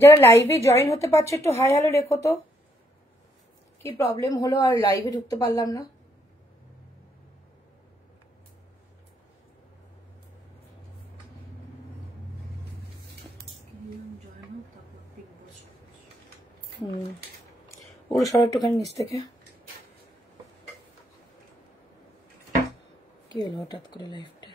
যারা লাইভে জয়েন হতে পারছো একটু হাই হ্যালো লেখো তো, কি প্রবলেম হলো আর লাইভে ঢুকতে পারলাম না। ওর সর একটুখানি নিচ থেকে, কি হলো হঠাৎ করে লাইভটা?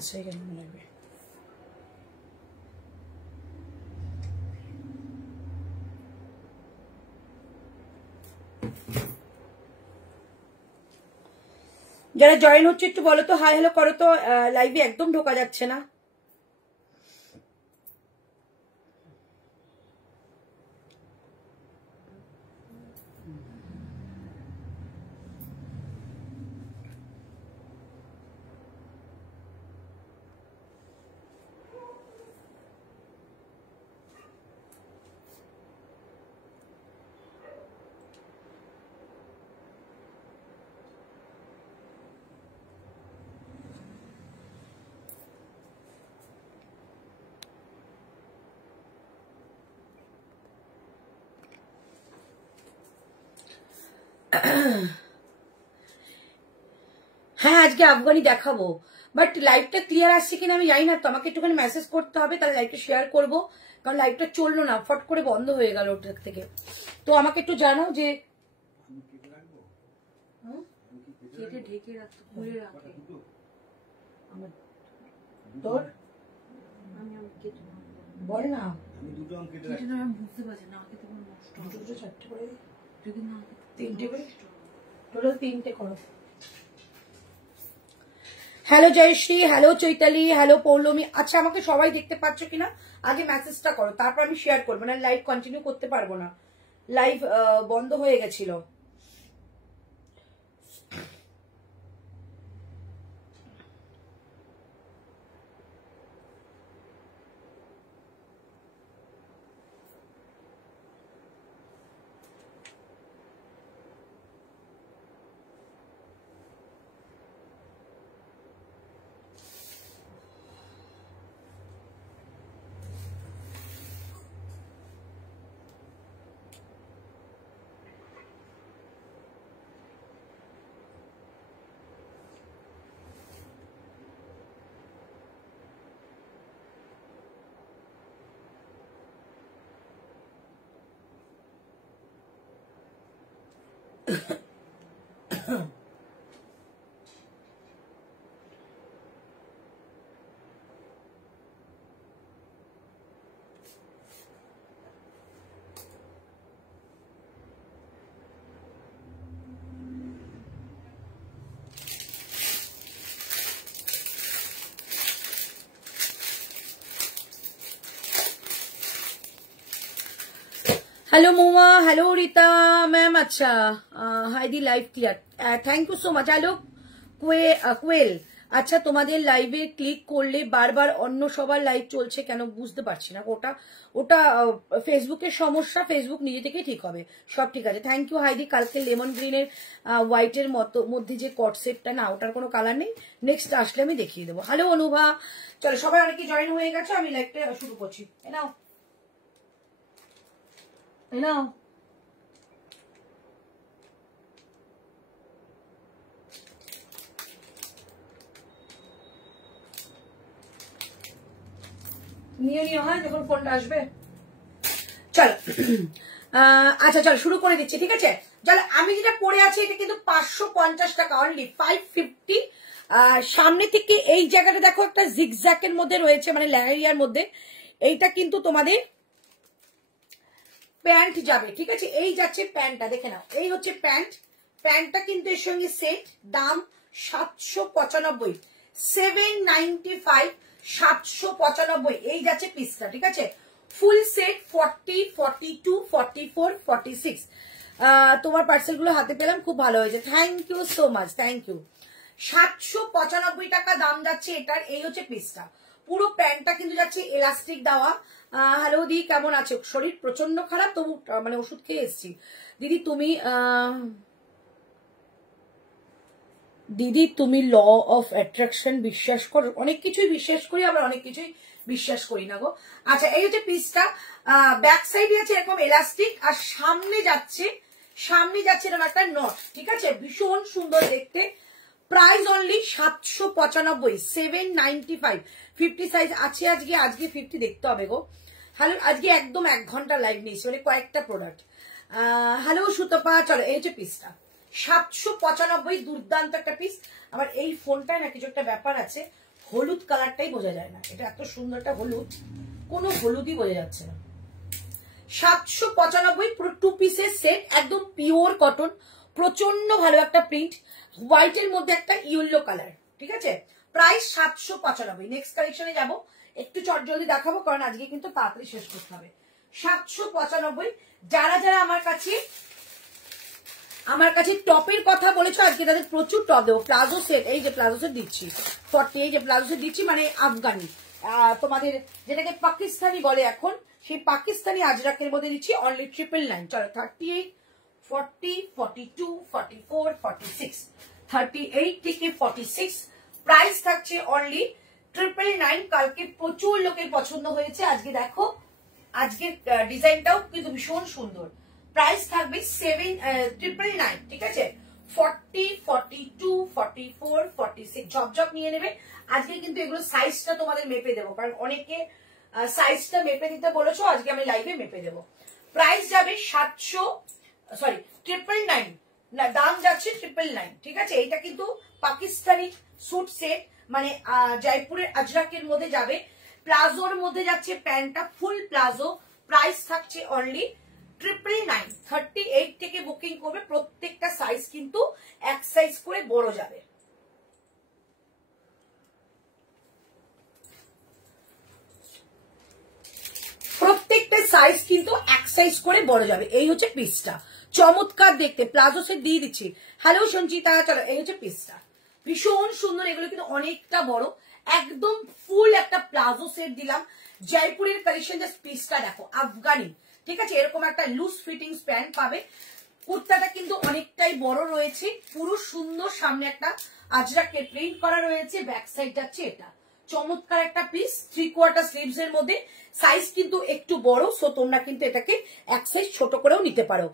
আসে কেন লাগবে? যারা জয়েন হচ্ছে একটু বলো তো, হাই হ্যালো করো তো, লাইভে একদম ঢোকা যাচ্ছে না। হ্যাঁ আজকে আফগানি দেখাবো, বাট লাইভটা ক্লিয়ার আসছে কিনা আমি জানি না, তো আমাকে একটুখানি মেসেজ করতে হবে, তাহলে লাইভটা শেয়ার করবো। কারণ লাইভটা চললো না, ফট করে বন্ধ হয়ে গেল ওটার থেকে। তো আমাকে একটু জানাও যে ঢেকে রাখতে খুলে রাখে তোর বল না, বুঝতে পারছি না, দুটো চারটে করে তিনটে করে টোটাল তিনটে করো। Hello Jayashree, hello Chaitali, hello Poulami. আচ্ছা আমাকে সবাই দেখতে পাচ্ছ কিনা আগে মেসেজটা করো, তারপর আমি শেয়ার করবো, না লাইভ কন্টিনিউ করতে পারবো না, লাইভ বন্ধ হয়ে গেছিল। Hello Moma, hello Rita ma'am. अच्छा Haidi live clear, thank you so much. Hello Koel, আচ্ছা তোমাদের লাইভে ক্লিক করলে বারবার অন্য সবার লাইভ চলছে কেন বুঝতে পারছি না। ওটা ওটা ফেসবুকের সমস্যা, ফেসবুক নিজে থেকেই ঠিক হবে, সব ঠিক আছে। Thank you Haidi. কালকে লেমন গ্রিনের হোয়াইটের মধ্যে যে কট সেটটা, না ওটার কোনো কালার নেই, নেক্সট আসলে আমি দেখিয়ে দেবো। হ্যালো অনুভা, চলো সবাই অনেকে জয়েন হয়ে গেছে, আমি লাইভটা শুরু করছি। নাও নাও, নিয়ে নিও হ্যাঁ যখন ফোনটা আসবে। চলো আচ্ছা চলো শুরু করে দিচ্ছি, ঠিক আছে। চলো আমি যেটা পরে আছি এটা কিন্তু 550 টাকা অনলি, 550। সামনে থেকে এই জায়গাটা দেখো একটা জিগজ্যাকের মধ্যে রয়েছে, মানে ল্যাহেরিয়ার মধ্যে। এইটা কিন্তু তোমাদের প্যান্ট যাবে, ঠিক আছে। এই যাচ্ছে প্যান্টটা, দেখে নাও, এই হচ্ছে প্যান্ট। প্যান্টটা কিন্তু এর সঙ্গে সেট, দাম 795, 795, 795। এই যাচ্ছে পিসটা, ঠিক আছে। Full set 40, 42, 44, 46। তোমার পার্সেল গুলো হাতে পেলাম, খুব ভালো হয়েছে, thank you so much, thank you. 795 টাকা দাম যাচ্ছে এটার। এই হচ্ছে পিসটা, পুরো প্যান্টটা কিন্তু যাচ্ছে এলাস্টিক দেওয়া। হ্যালো দি, কেমন আছো? শরীর প্রচন্ড খারাপ, তবু মানে ওষুধ খেয়ে এসছি। দিদি তুমি দিদি তুমি ল অফ অ্যাট্রাকশন বিশ্বাস করো? অনেক কিছুই বিশ্বাস করি, আবার অনেক কিছুই বিশ্বাস করি না গো। আচ্ছা, এই হচ্ছে পিসটা, ব্যাক সাইডে আছে এরকম এলাস্টিক, আর সামনে যাচ্ছে এরকম একটা নট, ঠিক আছে? ভীষণ সুন্দর দেখতে। Price only 795, 795। 50 সাইজ আছে আজকে 50 দেখতে হবে গো। হ্যালো, আজকে একদম 1 ঘন্টা লাইভ নিয়েছি, মানে কয়েকটা প্রোডাক্ট। হ্যালো সুতপা, চলো এই হচ্ছে পিসটা 795, দুর্দান্ত একটা পিস। আবার এই ফোনটায় না কিছু একটা ব্যাপার আছে, হলুদ কালারটাই বোঝা যায় না, এটা এত সুন্দর একটা হলুদ, কোনো হলুদই বোঝা যাচ্ছে না। 795, পুরো 2 পিসের সেট, একদম পিওর কটন, প্রচন্ড ভালো একটা প্রিন্ট, হোয়াইটের মধ্যে একটা ইয়েলো কালার, ঠিক আছে? প্রাইস 795। নেক্সট কালেকশনে যাব, একটু চটজলদি দেখাবো কারণ আজকে কিন্তু তাড়াতাড়ি শেষ করতে হবে। 795। যারা যারা আমার কাছে টপের কথা বলেছো, আজকে তাদের প্রচুর টপ দেবো। প্লাজো সেট, এই যে প্লাজো সেট দিচ্ছি 40, এই যে প্লাজো সেট দিচ্ছি, মানে আফগানি, তোমাদের যেটাকে পাকিস্তানি বলে এখন, সেই পাকিস্তানি আজরাকের মধ্যে দিচ্ছি অনলি 999। চলো 38, 40, 42, 44, 46, 38 থেকে 46 প্রাইস থাকছে অনলি 999। কালকে প্রচুর লোকের পছন্দ হয়েছে, আজকে দেখো আজকের ডিজাইনটাও কিন্তু ভীষণ সুন্দর। প্রাইস থাকবে 999, ঠিক আছে? 40, 42, 44, 46 ঝপঝপ নিয়ে নেবে। আজকে কিন্তু এগুলো সাইজটা তোমাদের মেপে দেবো, কারণ অনেকে সাইজটা মেপে দিতে বলেছো, আজকে আমি লাইভে মেপে দেবো। প্রাইস যাবে 999, না দাম যাচ্ছে 999, ঠিক আছে? এইটা কিন্তু পাকিস্তানি স্যুট সেট, মানে জয়পুরের আজরাকের মধ্যে যাবে, প্লাজোর মধ্যে যাচ্ছে, প্যান্টটা ফুল প্লাজো। প্রাইস থাকছে অনলি 999। 38 থেকে বুকিং করবে, প্রত্যেকটা সাইজ কিন্তু 1 সাইজ করে বড় যাবে। প্রত্যেকটা সাইজ কিন্তু 1 সাইজ করে বড় যাবে। এই হচ্ছে পিসটা, চমৎকার দেখতে, প্লাজো সেট দিয়ে দিচ্ছি। হ্যালো সঞ্চিতা, চলো এই হচ্ছে পিসটা, ভীষণ সুন্দর। এগুলো কিন্তু অনেকটা বড়, একদম ফুল একটা প্লাজো সেট দিলাম। জয়পুরের কালেকশন, জাস্ট পিসটা দেখো, আফগানি, ঠিক আছে? এরকম একটা লুজ ফিটিংস প্যান্ট পাবে। কুর্তাটা কিন্তু অনেকটাই বড় রয়েছে, পুরো সুন্দর, সামনে একটা আজরাকের প্রিন্ট করা রয়েছে, ব্যাক সাইড যাচ্ছে এটা। চমৎকার একটা পিস, 3/4 স্লিভস এর মধ্যে, সাইজ কিন্তু একটু বড়, সো তোমরা কিন্তু এটাকে 1 সাইজ ছোট করেও নিতে পারো।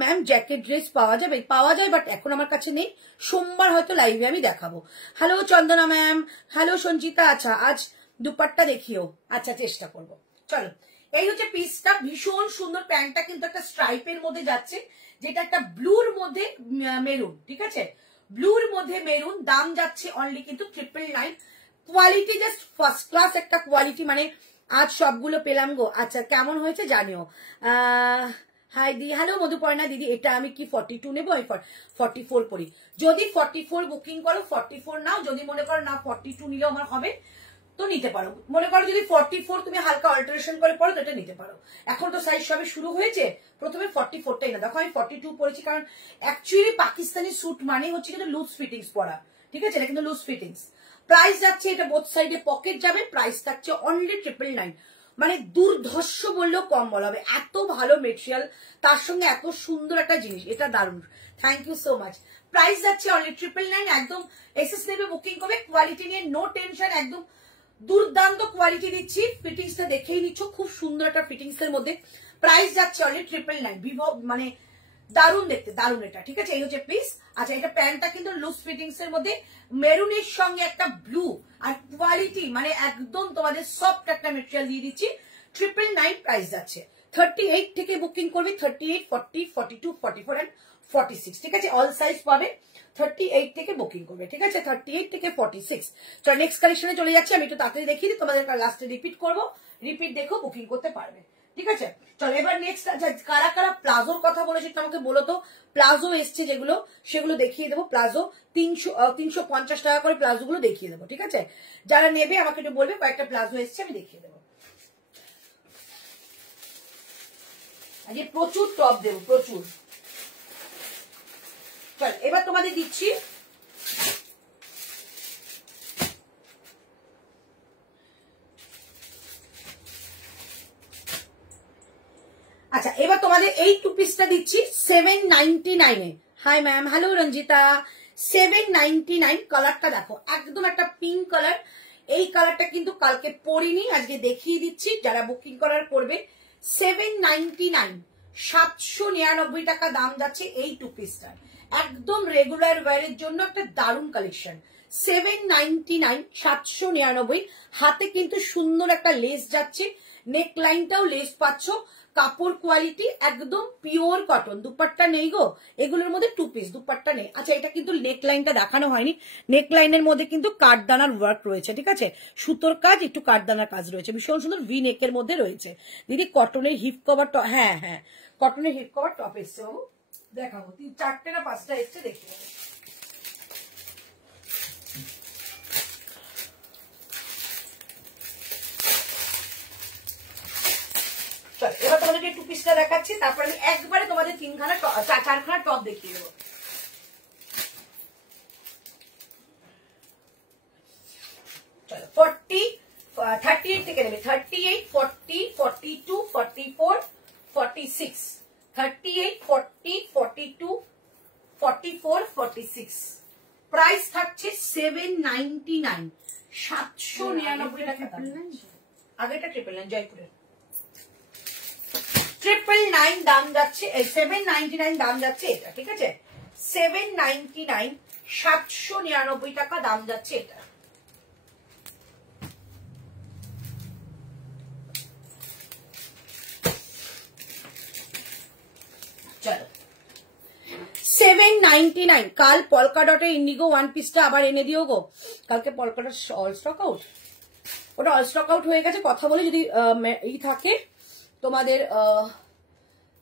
ম্যাম জ্যাকেট ড্রেস পাওয়া যাবে? পাওয়া যায়, বাট এখন আমার কাছে নেই, সোমবার হয়তো লাইভে আমি দেখাবো। হ্যালো চন্দনা ম্যাম, হ্যালো সঞ্চিতা। আচ্ছা, আজ দুপাট্টা দেখিও, আচ্ছা চেষ্টা করবো। চলো, এই হচ্ছে পিসটা, ভীষণ সুন্দর। প্যান্টটা কিন্তু একটা স্ট্রাইপের মধ্যে যাচ্ছে, যেটা একটা ব্লুর মধ্যে মেরুন, ঠিক আছে? ব্লুর মধ্যে মেরুন, দাম যাচ্ছে অনলি কিন্তু 999। কোয়ালিটি জাস্ট ফার্স্ট ক্লাস একটা কোয়ালিটি, মানে আজ সবগুলো পেলাম গো। আচ্ছা, কেমন হয়েছে জানিও। হাই দি, হ্যালো মধুপর্ণা দিদি, এটা আমি কি 42 নেবো? 44 করি। যদি 44 বুকিং করো 44 নাও, যদি মনে করো না 42 নিলেও আমার হবে তো নিতে পারো। মনে করো যদি 44 তুমি হালকা অল্টারেশন করে পড়ো তো এটা নিতে পারো। এখন তো সাইজ সবে শুরু হয়েছে, প্রথমে 44টাই না। দেখো আমি 42 পরেছি, কারণ অ্যাকচুয়ালি পাকিস্তানি স্যুট মানে হচ্ছে কিন্তু লুজ ফিটিংস পরা, ঠিক আছে? এটা কিন্তু লুজ ফিটিংস। প্রাইস যাচ্ছে, এটা বোথ সাইডে পকেট যাবে, প্রাইস থাকছে অনলি 999। মানে দুর্ধর্ষ বললেও কম বলা হবে, এত ভালো মেটেরিয়াল, তার সঙ্গে এত সুন্দর একটা জিনিস, এটা দারুণ। Thank you so much. Price যাচ্ছে অনলি 999, একদম এসএস নেবে বুকিং করবে, কোয়ালিটি নিয়ে নো টেনশন, একদম দুর্দান্ত কোয়ালিটি দিচ্ছি। ফিটিংসটা দেখেই নিচ্ছ, খুব সুন্দর একটা ফিটিংস এর মধ্যে। প্রাইস যাচ্ছে অনলি 999, মানে দারুণ দেখতে, দারুণ এটা, ঠিক আছে? এই হচ্ছে পিস। আচ্ছা, এটা প্যান্টটা কিন্তু লুজ ফিটিংস এর মধ্যে, মেরুনের সঙ্গে একটা ব্লু, আর কোয়ালিটি মানে একদম তোমাদের সফট একটা মেটেরিয়াল দিয়ে দিচ্ছি। 999 প্রাইস যাচ্ছে। 38 থেকে বুকিং করবে, 38, 40, 42, 44 এন্ড 46, ঠিক আছে? অল সাইজ পাবে, 38 থেকে বুকিং করবে, ঠিক আছে? 38 থেকে 46। চলো নেক্সট কালেকশনে চলে যাচ্ছি, আমি একটু তাড়াতাড়ি দেখিয়ে দিই, তোমাদের লাস্টে রিপিট করবো, রিপিট দেখো বুকিং করতে পারবে, ঠিক আছে? চলো এবার নেক্সট, কারা কারা প্লাজোর কথা বলেছে আমাকে বলো তো। প্লাজো এসছে যেগুলো, সেগুলো দেখিয়ে দেবো। প্লাজো 350 টাকা করে প্লাজো গুলো দেখিয়ে দেবো, ঠিক আছে? যারা নেবে আমাকে একটু বলবে, কয়েকটা প্লাজো এসছে আমি দেখিয়ে দেবো। আজকে প্রচুর টপ দেবো, প্রচুর। চল এবার তোমাদের দিচ্ছি আচ্ছা এবার তোমাদের এই 2 পিসটা দিচ্ছি 799 এ। Hi ma'am, hello Ranjita. 799 কালারটা দেখো, একদম একটা পিঙ্ক কালার। এই কালারটা কিন্তু কালকে পরিনি, আজকে দেখিয়ে দিচ্ছি যারা বুকিং করার করবে। 799 799 টাকা দাম যাচ্ছে এই 2 পিসটার। একদম রেগুলার ওয়্যারের জন্য একটা দারুণ কালেকশন। 799 799। হাতে কিন্তু সুন্দর একটা লেস যাচ্ছে, নেক লাইনটাও লেস পাচ্ছ, কাপড় কোয়ালিটি একদম পিওর কটন। দুপাট্টা নেই গো, এগুলোর মধ্যে 2 পিস, দুপাট্টা নেই। আচ্ছা এটা কিন্তু নেক লাইনটা দেখানো হয়নি, নেক লাইনের মধ্যে কিন্তু কাঠদানার ওয়ার্ক রয়েছে, ঠিক আছে, সুতোর কাজ, একটু কাঠদানার কাজ রয়েছে, ভীষণ সুন্দর ভি নেকের মধ্যে রয়েছে। দিদি কটনের হিপ কভার টপ, হ্যাঁ হ্যাঁ কটনের হিপ কভার টপ এসছে বাবু, দেখাবো 4টে না 5টা এসছে, দেখি। এবার তোমাদেরকে 2 পিসটা দেখাচ্ছি, তারপরে আমি একবারে তোমাদের 4খানা টপ দেখিয়ে দেবো। চলো 38 থেকে নেবে, 38 40 42 44 46, 38 40 42 44 46। প্রাইস থাকছে 799 799 টাকা। আগেটা 999 জয়পুরের 999 দাম যাচ্ছে, 799 দাম যাচ্ছে এটা, ঠিক আছে, 799 799 টাকা দাম যাচ্ছে এটা। চলো 799। কাল পলকা ডটের ইন্ডিগো 1 পিসটা আবার এনে দিও গো, কালকে পলকা ডট অল স্টক আউট, ওটা অল স্টক আউট হয়ে গেছে। কথা বলে যদি ই থাকে তোমাদের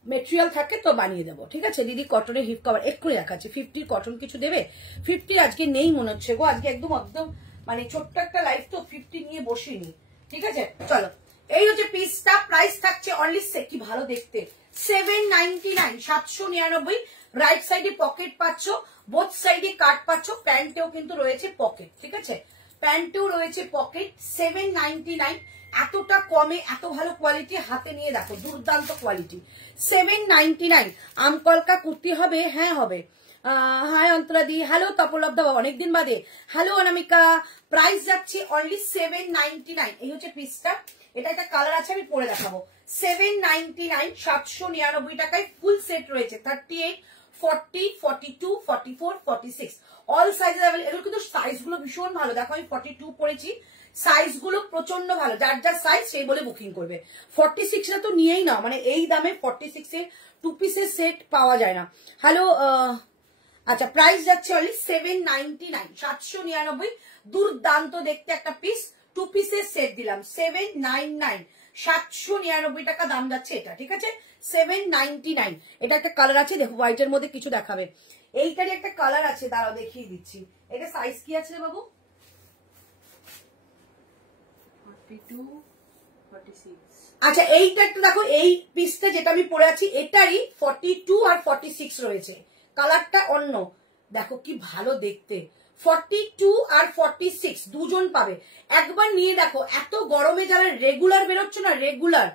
মেটেরিয়াল থাকে তো বানিয়ে দেবো, ঠিক আছে। দিদি কটনের হিপ কভার এক্ষুনি দেখাচ্ছি। 50 কটন কিছু দেবে? 50 আজকে নেই মনে হচ্ছে গো, আজকে একদম একদম মানে ছোট্ট একটা লাইফ তো, 50 নিয়ে বসিনি, ঠিক আছে। চলো এই হচ্ছে পিসটা, প্রাইস থাকছে অনলি, কি ভালো দেখতে, 799 799। রাইট সাইডে পকেট পাচ্ছ, বোথ সাইডে কাট পাচ্ছ, প্যান্টেও কিন্তু রয়েছে পকেট, ঠিক আছে, প্যান্টেও রয়েছে পকেট। 799, এতটা কমে এত ভালো কোয়ালিটি, হাতে নিয়ে দেখো দুর্দান্ত কোয়ালিটি। 799। আমকলকা কুর্তি হবে? হ্যাঁ হবে। হাই অন্তরাদি, হ্যালো তপলব্ধ, অনেকদিন বাদে, হ্যালো অনামিকা। প্রাইস যাচ্ছে অনলি 799। এই হচ্ছে পিসটা, এটা একটা কালার আছে, আমি পরে দেখাবো। 799 799 টাকায় ফুল সেট রয়েছে, 38 40 42 44 46 অল সাইজেস अवेलेबल। এগুলো কিন্তু সাইজ গুলো ভীষণ ভালো, দেখো আমি 42 পরেছি, সাইজ গুলো প্রচন্ড ভালো, যার যার সাইজ সেই বলে বুকিং করবে। 46 টা তো নিয়েই না, মানে এই দামে 46 এর 2 পিসের সেট পাওয়া যায় না। হ্যালো আচ্ছা প্রাইস যাচ্ছে অনলি 799 799। দুর্দান্ত দেখতে একটা পিস, 2 পিসের সেট দিলাম 799 799 টাকা দাম যাচ্ছে এটা, ঠিক আছে, 799। এটা একটা কালার আছে, দেখো হোয়াইটের মধ্যে কিছু দেখাবে, এইটারই একটা কালার আছে, দাঁড়াও দেখিয়ে দিচ্ছি। এটা সাইজ কি আছে রে বাবু? 42 46। আচ্ছা এইটা একটু দেখো, এই পিসটা যেটা আমি পরে আছি এটারই 42 আর 46 রয়েছে, কালারটা অন্য, দেখো কি ভালো দেখতে। 42 আর 46 দুজন পাবে, একবার নিয়ে দেখো। এত গরমে যারা রেগুলার বেরোচ্ছ না, রেগুলার,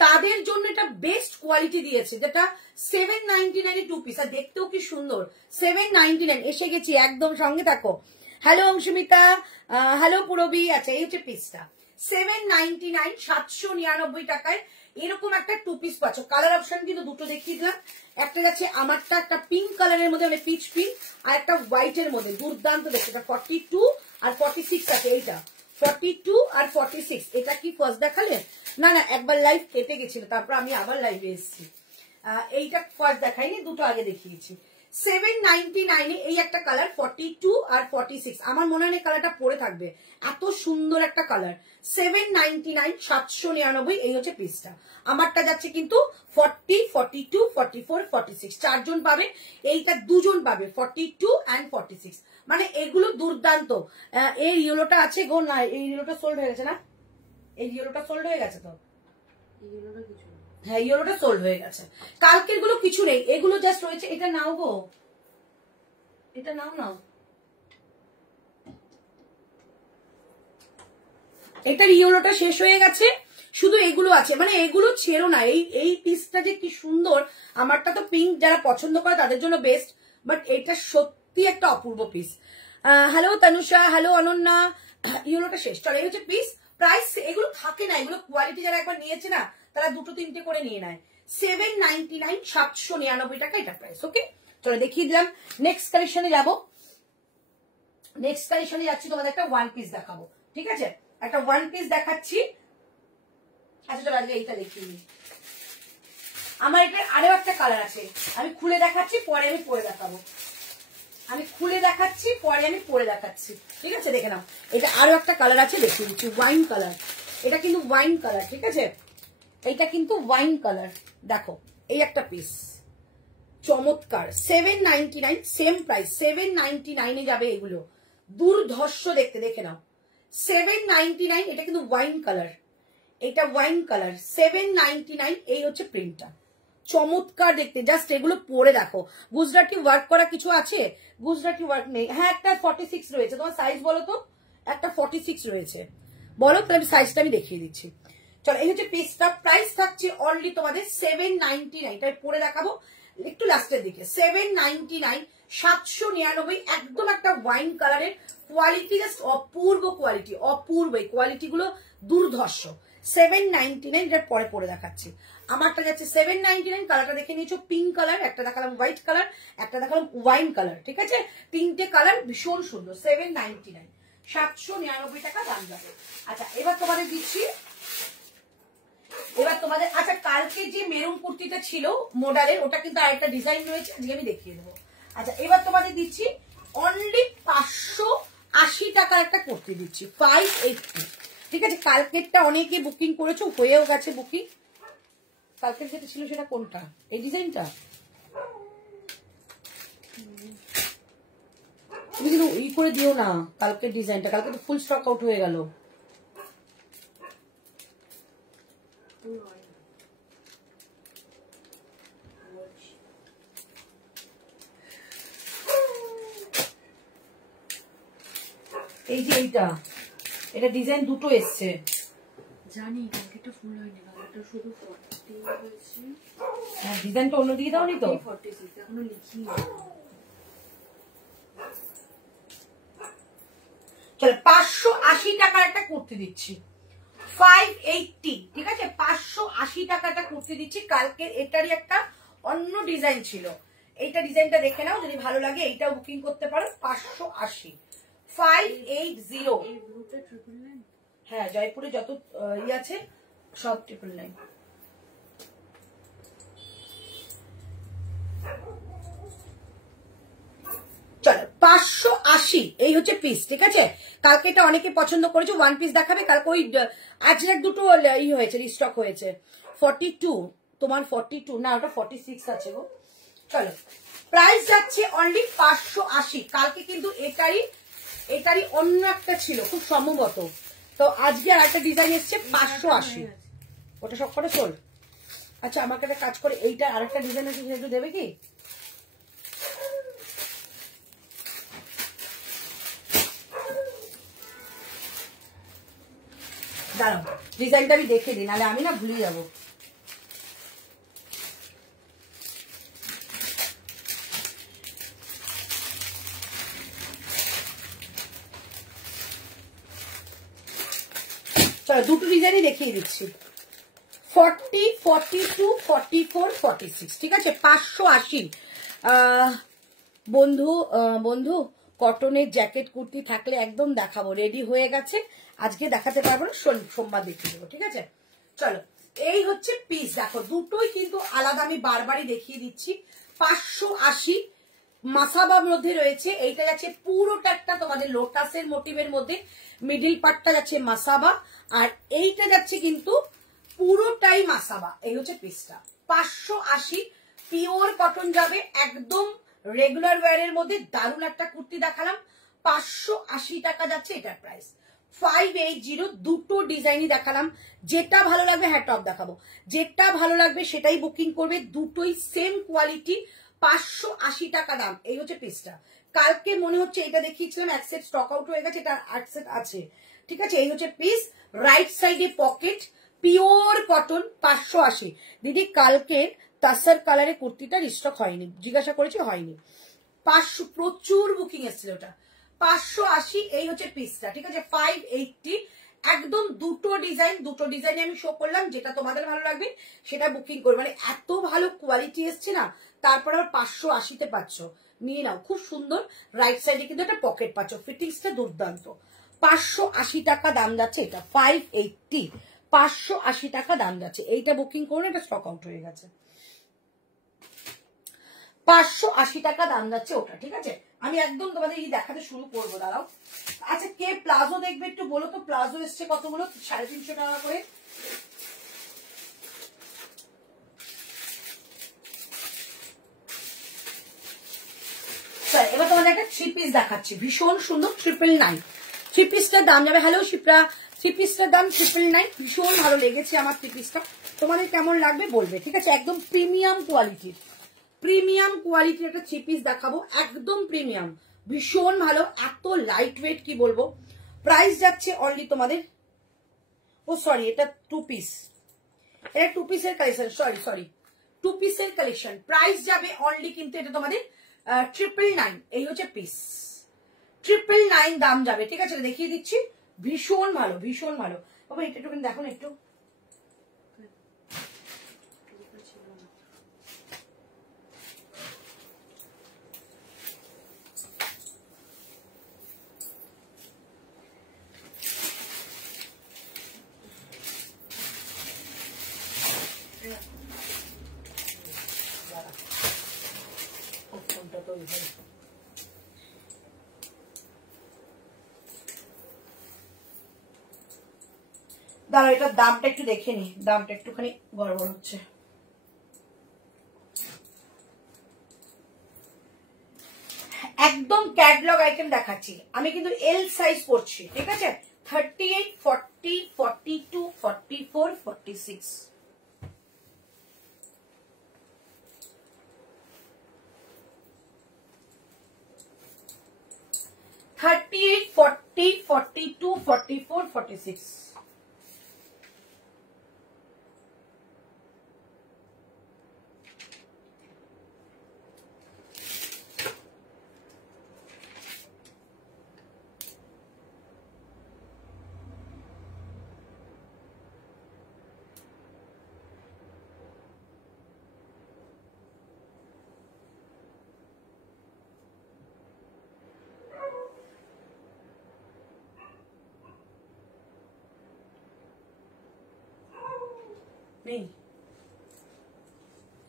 তাদের জন্য এটা বেস্ট কোয়ালিটি দিয়েছে, যেটা 799 2 পিস, আর দেখতেও কি সুন্দর। 799 এসে গেছি, একদম সঙ্গে থাকো। Hello Anshumita, hello Purabi. আচ্ছা এই হচ্ছে পিসটা, 799 799 টাকায় এরকম একটা 2 পিস পাচ্ছ। কালার অপশন কিন্তু দুটো দেখিয়ে দিলাম, একটা যাচ্ছে আমারটা একটা পিঙ্ক কালারের মধ্যে, মানে পিচ পিঙ্ক, আর একটা হোয়াইটের মধ্যে, দুর্দান্ত দেখতে। 42 আর 46 আছে, এইটা 42 আর 46। এটা কি ফার্স্ট দেখালে? না না, একবার লাইভ কেটে গেছিল, তারপর আমি আবার লাইভে এসেছি। এইটা ফার্স্ট দেখাইনি, দুটো আগে দেখিয়েছি। 799 এই একটা কালার, 42 আর 46, আমার মনে হয় কালারটা পরে থাকবে, এত সুন্দর একটা কালার। 799 799 এই হচ্ছে পিসটা। আমারটা যাচ্ছে কিন্তু 40 42 44 46, চারজন পাবে, এইটা দুজন পাবে, 42 and 46, মানে এগুলো দুর্দান্ত। এই ইয়েলোটা আছে গো, না এই ইয়েলোটা সোল্ড হয়ে গেছে না, এই ইয়েলোটা সোল্ড হয়ে গেছে তো, ইয়েলোটা কিছু, হ্যাঁ ইয়েলোটা সোল্ড হয়ে গেছে। কালকের গুলো কিছু নেই, এগুলো জাস্ট রয়েছে। এটা নাও গো, এটা নাও না, এটার ইয়েলোটা শেষ হয়ে গেছে, শুধু এগুলো আছে, মানে এগুলো ছেড়ো না। এই পিসটা যে কি সুন্দর, আমারটা তো পিঙ্ক, যারা পছন্দ করে তাদের জন্য বেস্ট, বাট এটা সত্যি একটা অপূর্ব পিস। হ্যালো তনুষা, হ্যালো অনন্যা, ইউলোটা শেষ। চলো, এই হচ্ছে পিস। প্রাইস এগুলো থাকে না, এগুলো কোয়ালিটি যারা একবার নিয়েছে না তারা দুটো তিনটে করে নিয়ে নেয়। 799, 799 টাকা এটা প্রাইস। ওকে, চলো দেখিয়ে দিলাম। নেক্সট কালেকশনে যাবো। নেক্সট কালেকশনে যাচ্ছি, তোমাদের একটা ওয়ান পিস দেখাবো। ঠিক আছে, একটা ওয়ান পিস দেখাচ্ছি। আচ্ছা চলো আজকে এইটা দেখিয়ে দিই। আমার এটা আরো একটা কালার আছে, আমি খুলে দেখাচ্ছি, পরে আমি পরে দেখাবো। আমি খুলে দেখাচ্ছি, পরে আমি পরে দেখাচ্ছি। ঠিক আছে, দেখে নাও। এটা আরো একটা কালার আছে, দেখিয়ে দিচ্ছি। ওয়াইন কালার, এটা কিন্তু ওয়াইন কালার। ঠিক আছে, এটা কিন্তু ওয়াইন কালার। দেখো, এই একটা পিস চমৎকার। 799, সেম প্রাইস। 799 যাবে এগুলো। দুর্ধর্ষ দেখতে, দেখে নাও। 799, এটা কিন্তু ওয়াইন কালার, এটা ওয়াইন কালার। 799, এই হচ্ছে প্রিন্টটা। চমৎকার দেখতে, জাস্ট এগুলো পরে দেখো। গুজরাটি ওয়ার্ক করা কিছু আছে? গুজরাটি ওয়ার্ক নেই। হ্যাঁ, একটা 46 রয়েছে। তোমার সাইজ বলো তো? একটা 46 রয়েছে, বলো তাহলে আমি সাইজটা আমি দেখিয়ে দিচ্ছি। চলো, এই হচ্ছে পিসটা। প্রাইস থাকছে অনলি তোমাদের 799। তাই পরে দেখাবো একটু লাস্টের দিকে। 799, 799, একদম একটা ওয়াইন কালারের কোয়ালিটি, জাস্ট অপূর্ব কোয়ালিটি, অপূর্ব। এই কোয়ালিটি গুলো দুর্ধর্ষ। 799, এটার পরে পরে দেখাচ্ছি। আমারটা যাচ্ছে 799। কালারটা দেখে নিয়েছো, পিঙ্ক কালার, একটা দেখালাম হোয়াইট কালার, একটা দেখালাম ওয়াইন কালার। ঠিক আছে, তিনটে কালার ভীষণ সুন্দর। 799, 799 টাকা দাম যাবে। আচ্ছা, এবার তোমাদের দিচ্ছি, এবার তোমাদের, আচ্ছা কালকে যে মেরুন কুর্তিটা ছিল মডেলের, ওটা কিন্তু আরেকটা ডিজাইন রয়েছে, আজকে আমি দেখিয়ে দেবো। আচ্ছা, এবার তোমাদের দিচ্ছি অনলি 580 টাকার একটা কুর্তি দিচ্ছি, 580। ঠিক আছে, কালকেরটা অনেকে বুকিং করেছো, হয়েও গেছে বুকিং। কালকের যেটা ছিল সেটা কোনটা? এই ডিজাইনটা। তুমি কিন্তু ই করে দিও না কালকের ডিজাইনটা, কালকে তো ফুল স্টক আউট হয়ে গেল। এই যে এইটা, এটা ডিজাইন দুটো এসছে। জানি কালকেটা ফুল হয়নি, কালকেটা শুধু 40 হয়েছে। হ্যাঁ, ডিজাইনটা অন্য দিকে দাওনি তো? 46 এখনো লিখিনি। চলো, 580 টাকার একটা কুর্তি দিচ্ছি, 580। ঠিক আছে, 580 টাকা একটা কুর্তি দিচ্ছি। কালকে এটারই একটা অন্য ডিজাইন ছিল, এইটা ডিজাইনটা দেখে নাও, যদি ভালো লাগে এইটাও বুকিং করতে পারো। 580, 580। হ্যাঁ, জয়পুরে যত ইয়ে আছে সব 999। চলো, 580, এই হচ্ছে পিস। ঠিক আছে, কালকে এটা অনেকে পছন্দ করেছে, ওয়ান পিস দেখাবে কালকে। ওই আজরাক দুটো ই হয়েছে, রিস্টক হয়েছে। 42, তোমার 42 না, ওটা 46 আছে গো। চলো, প্রাইস যাচ্ছে অনলি 580। কালকে কিন্তু এটারই অন্য একটা ছিল খুব সম্ভবত, তো আজকে আর একটা ডিজাইন এসছে 580। ওটা সব করে সোল। আচ্ছা, আমাকে একটা কাজ করে, এইটা আরেকটা ডিজাইন আছে, সেটা দেবে কি? দাঁড়াও, ডিজাইনটা আমি দেখে দিই, নাহলে আমি না ভুলে যাবো। চলো, দুটো ডিজাইনই দেখিয়ে দিচ্ছি। 40, 42, 44, 46। ঠিক আছে, 580। বন্ধু কটনের জ্যাকেট কুর্তি থাকলে একদম দেখাবো, রেডি হয়ে গেছে। আজকে দেখাতে পারবো না, সোমবার দেখিয়ে দেবো। ঠিক আছে, চলো, এই হচ্ছে পিস। দেখো, দুটোই কিন্তু আলাদা, আমি বারবারই দেখিয়ে দিচ্ছি। 580 মাসাবার মধ্যে রয়েছে। এইটা যাচ্ছে পুরোটা একটা তোমাদের লোটাসের মোটিভের মধ্যে, মিডিল পার্টটা যাচ্ছে মাসাবা, আর এইটা যাচ্ছে কিন্তু পুরোটাই মাসাবা। এই হচ্ছে পিসটা। 580, পিওর কটন যাবে, একদম রেগুলার ওয়্যারের মধ্যে দারুণ একটা কুর্তি দেখালাম। 580 টাকা যাচ্ছে এটার প্রাইস। 580, দুটো ডিজাইনই দেখালাম। যেটা ভালো লাগবে, হ্যাঁ টপ দেখাবো, যেটা ভালো লাগবে সেটাই বুকিং করবে। দুটোই সেম কোয়ালিটি, 580 টাকা দাম। এই হচ্ছে পিসটা। কালকে মনে হচ্ছে এটা দেখিয়েছিলাম, এক সেট স্টক আউট হয়ে গেছে, এটা 8 সেট আছে। ঠিক আছে, এই হচ্ছে পিস। রাইট সাইডে পকেট, পিওর কটন 580। দিদি কালকের তাসার কালারের কুর্তিটা রিস্টক হয়নি, জিজ্ঞাসা করেছি, হয়নি। 500 প্রচুর বুকিং এসেছিল ওটা। 580 এই হচ্ছে পিসটা, ঠিক আছে। 580 একদম দুটো ডিজাইন আমি শো করলাম, যেটা তোমাদের ভালো লাগবে সেটা বুকিং করবে। মানে এত ভালো কোয়ালিটি এসছে না, তারপর আবার 580-তে পাচ্ছ, নিয়ে নাও, খুব সুন্দর। রাইট সাইডে কিন্তু একটা পকেট পাচ্ছ, ফিটিংসটা দুর্দান্ত। 580 টাকা দাম যাচ্ছে এটা, 580, 580 টাকা দাম যাচ্ছে। এইটা বুকিং করুন, এটা স্টক আউট হয়ে গেছে। 580 টাকা দাম যাচ্ছে ওটা, ঠিক আছে। আমি একদম তোমাদের এই দেখাতে শুরু করবো, দাঁড়াও। আচ্ছা, কে প্লাজো দেখবে একটু বলো তো, প্লাজো এসছে কতগুলো? 350 টাকা করে। এবার তোমাদের একটা 3 পিস দেখাচ্ছি, ভীষণ সুন্দর, 999। 3 পিসটার দাম যাবে, হ্যালো শিপ্রা, 3 পিসটার দাম 999। ভীষণ ভালো লেগেছে আমার 3 পিসটা, তোমাদের কেমন লাগবে বলবে, ঠিক আছে। একদম প্রিমিয়াম কোয়ালিটির একটা 3 পিস দেখাবো, একদম প্রিমিয়াম, ভীষণ ভালো, এত লাইট ওয়েট, কি বলবো। প্রাইস যাচ্ছে অনলি তোমাদের, ও সরি, এটা 2 পিস, এটা 2 পিসের কালেকশন, সরি 2 পিসের কালেকশন। প্রাইস যাবে অনলি কিন্তু এটা তোমাদের 999। এই হচ্ছে পিস, 999 দাম যাবে, ঠিক আছে। দেখিয়ে দিচ্ছি, ভীষণ ভালো, ভীষণ ভালো। বাবা এটা একটু দেখো না একটু, দাঁড়াও, এটার দামটা একটু দেখে নি, দামটা একটুখানি গড়বড় হচ্ছে। একদম ক্যাটলগ আইটেম দেখাচ্ছি, আমি কিন্তু এল সাইজ করছি, ঠিক আছে। 38, 40, 42, 44, 46। 38, 40, 42, 44, 46।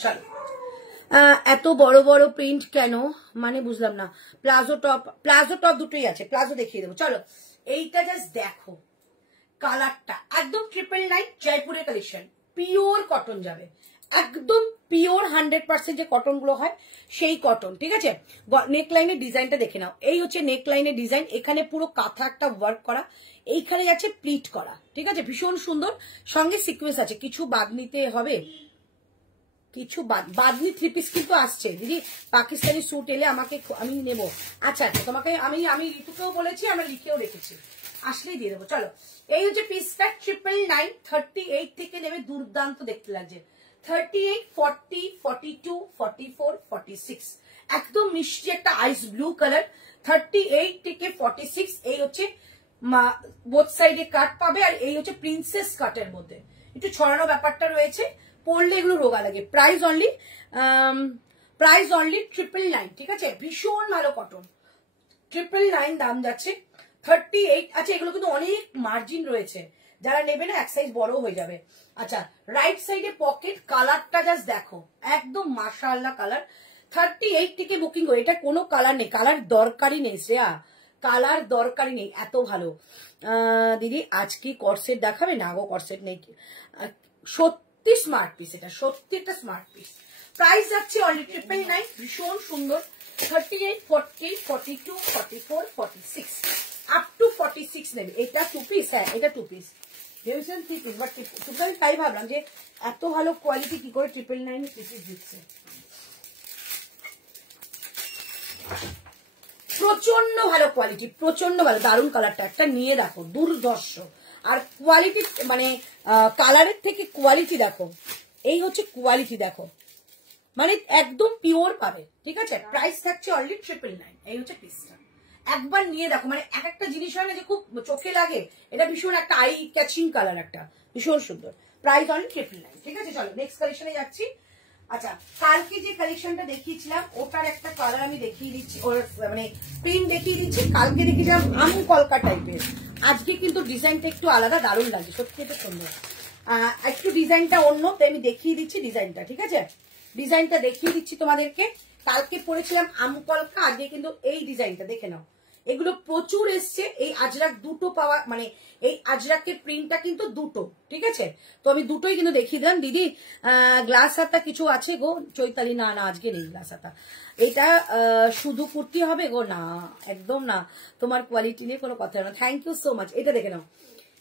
চলো, এত বড় বড় প্রিন্ট কেন, মানে বুঝলাম না। প্লাজো টপ দুটোই আছে, প্লাজো দেখিয়ে দেবো। চলো, এইটা জাস্ট দেখো, কালারটা একদম 999, জয়পুরের কালেকশন, পিওর কটন যাবে, একদম পিওর 100% যে কটন গুলো হয় সেই কটন, ঠিক আছে। নেকলাইনের ডিজাইনটা দেখে নাও, এই হচ্ছে নেকলাইনের ডিজাইন, এখানে পুরো কাঁথা একটা ওয়ার্ক করা, এইখানে যাচ্ছে প্লিট করা, ঠিক আছে, ভীষণ সুন্দর। সঙ্গে সিকোয়েন্স আছে, কিছু বাদ নিতে হবে, কিছু বাদনি 3 পিস কিন্তু আসছে দিদি। পাকিস্তানি স্যুট এলে আমাকে, আমি নেবো। আচ্ছা, তোমাকে আমি ঋতুকেও বলেছি, আমরা লিখেও রেখেছি, আসলেই দিয়ে দেবো। চলো, এই হচ্ছে পিসটা 999, 38 থেকে নেবে, দুর্দান্ত দেখতে লাগছে। 38, 40, 42, 44, 46, একদম মিষ্টি একটা আইস ব্লু কালার। 38 থেকে 46, এই হচ্ছে বোথ সাইডে কাট পাবে, আর এই হচ্ছে প্রিন্সেস কাটের মধ্যে একটু ছড়ানো ব্যাপারটা রয়েছে, পরলে এগুলো রোগা লাগে। প্রাইস অনলি 999, ঠিক আছে। ভীষণ ভালো কটন, 999 দাম যাচ্ছে। 38, আচ্ছা এগুলো কিন্তু অনেক মার্জিন রয়েছে, যারা নেবে না এক সাইজ বড় হয়ে যাবে। আচ্ছা, রাইট সাইডে পকেট, কালারটা জাস্ট দেখো, একদম মাশাআল্লাহ কালার। 38 থেকে বুকিং করে, এটা কোনো কালার নেই, কালার দরকারই নেই শ্রেয়া, কালার দরকারই নেই, এত ভালো। দিদি আজ কি কর্সেট দেখাবে? না গো, কর্সেট নেই। সত্যি স্মার্ট পিস, এটা সত্যি একটা স্মার্ট পিস। প্রাইস যাচ্ছে অনলি 999, ভীষণ সুন্দর। 38, 40, 42, 44, 46, আপ টু 46 নেবে। এটা 2 পিস, হ্যাঁ এটা 2 পিস, ভেবেছিলাম 3 পিস, বাট আমি তাই ভাবলাম যে এত ভালো কোয়ালিটি কি করে 999 পিস দিচ্ছে। প্রচন্ড ভালো কোয়ালিটি, প্রচন্ড ভালো, দারুণ কালারটা, একটা নিয়ে দেখো, দুর্ধর্ষ। আর কোয়ালিটি মানে কালারের থেকে কোয়ালিটি দেখো, এই হচ্ছে কোয়ালিটি দেখো, মানে একদম পিওর পাবে, ঠিক আছে। প্রাইস থাকছে অনলি 999। এই হচ্ছে পিসটা, একবার নিয়ে দেখো, মানে এক একটা জিনিস হয় না যে খুব চোখে লাগে, এটা ভীষণ একটা আই ক্যাচিং কালার, একটা ভীষণ সুন্দর। প্রাইস অনলি 999, ঠিক আছে। চলো নেক্সট কালেকশনে যাচ্ছি। আচ্ছা, কালকে যে কালেকশনটা দেখিয়েছিলাম ওটার একটা কালার আমি দেখিয়ে দিচ্ছি, ওর মানে প্রিন্ট দেখিয়ে দিচ্ছি। কালকে দেখিয়েছিলাম আম কলকা টাইপের, আজকে কিন্তু ডিজাইনটা একটু আলাদা, দারুণ লাগে, সত্যি এটা সুন্দর। একটু ডিজাইনটা অন্য, তো আমি দেখিয়ে দিচ্ছি ডিজাইনটা, ঠিক আছে। ডিজাইনটা দেখিয়ে দিচ্ছি তোমাদেরকে। কালকে পরেছিলাম আম কলকা, আজকে কিন্তু এই ডিজাইনটা দেখে নাও। এগুলো প্রচুর এসছে, এই আজরাক দুটো পাওয়া, মানে এই আজরাকের প্রিন্টটা কিন্তু দুটো, ঠিক আছে। তো আমি দুটোই কিন্তু দেখিয়ে দিলাম। দিদি গ্লাস হাতা কিছু আছে গো? চৈতালি না না, আজকে নেই গ্লাস হাতা। এটা শুধু কুর্তি হবে গো? না, একদম না, তোমার কোয়ালিটি নিয়ে কোনো কথা না। Thank you so much. এটা দেখে নাও,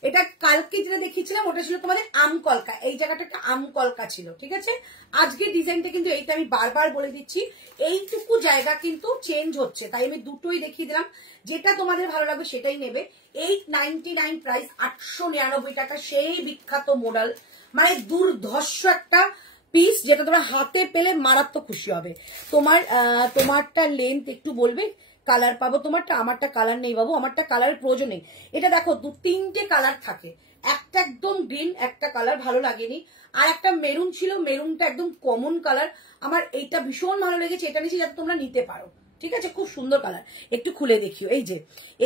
এটা কালকে যেটা দেখিয়েছিলাম ওটা ছিল তোমাদের আম কলকা, এই জায়গাটা একটা আম কলকা ছিল, ঠিক আছে। আজকে ডিজাইনটা কিন্তু এইটা, আমি বারবার বলে দিচ্ছি, এইটুকু জায়গা কিন্তু চেঞ্জ হচ্ছে, তাই আমি দুটোই দেখিয়ে দিলাম। যেটা তোমাদের ভালো লাগবে সেটাই নেবে। 899 প্রাইস, 899 টাকা, সেই বিখ্যাত মডেল, মানে দুর্ধর্ষ একটা পিস, যেটা তোমরা হাতে পেলে মারাত্মক খুশি হবে। তোমারটা লেন্থ একটু বলবে, কালার পাবো তোমারটা, আমারটা কালার নেই বাবু, আমারটা কালারের প্রয়োজন নেই। এটা দেখো 2-3টে কালার থাকে, একটা একদম গ্রিন, একটা কালার ভালো লাগেনি, আর একটা মেরুন ছিল, মেরুনটা একদম কমন কালার। আমার এইটা ভীষণ ভালো লেগেছে, এটা নিয়েছি যাতে তোমরা নিতে পারো, ঠিক আছে। খুব সুন্দর কালার, একটু খুলে দেখিও। এই যে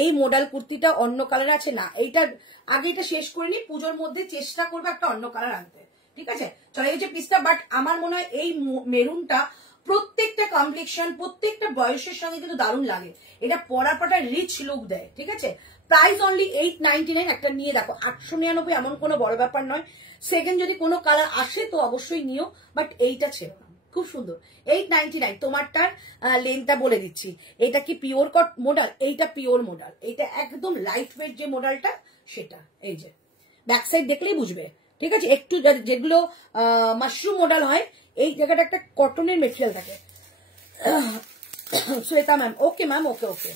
এই মডেল কুর্তিটা অন্য কালার আছে না, এইটার আগে এটা শেষ করে নি, পুজোর মধ্যে চেষ্টা করবো একটা অন্য কালার আনতে, ঠিক আছে। চলে গেছে পিসটা, বাট আমার মনে হয় এই মেরুনটা প্রত্যেকটা কমপ্লেকশন, প্রত্যেকটা বয়সের সঙ্গে কিন্তু দারুণ লাগে, এটা পরার পরটা রিচ লুক দেয়, ঠিক আছে। প্রাইস অনলি 899, একটা নিয়ে দেখো। 899 এমন কোনো বড় ব্যাপার নয়। সেকেন্ড যদি কোনো কালার আসে তো অবশ্যই নিও, বাট এইটা ছেড়ো না, খুব সুন্দর। 899। তোমারটার লেন্থটা বলে দিচ্ছি, এটা কি পিওর কট মডেল? এইটা পিওর মডেল, এইটা একদম লাইট ওয়েট যে মডেলটা সেটা। এই যে ব্যাক সাইড দেখলেই বুঝবে, ঠিক আছে। একটু যেগুলো মাশরুম মডেল হয়, এই জায়গাটা একটা कॉटन मेटेरियल থাকে। Shweta ma'am, okay ma'am, okay okay.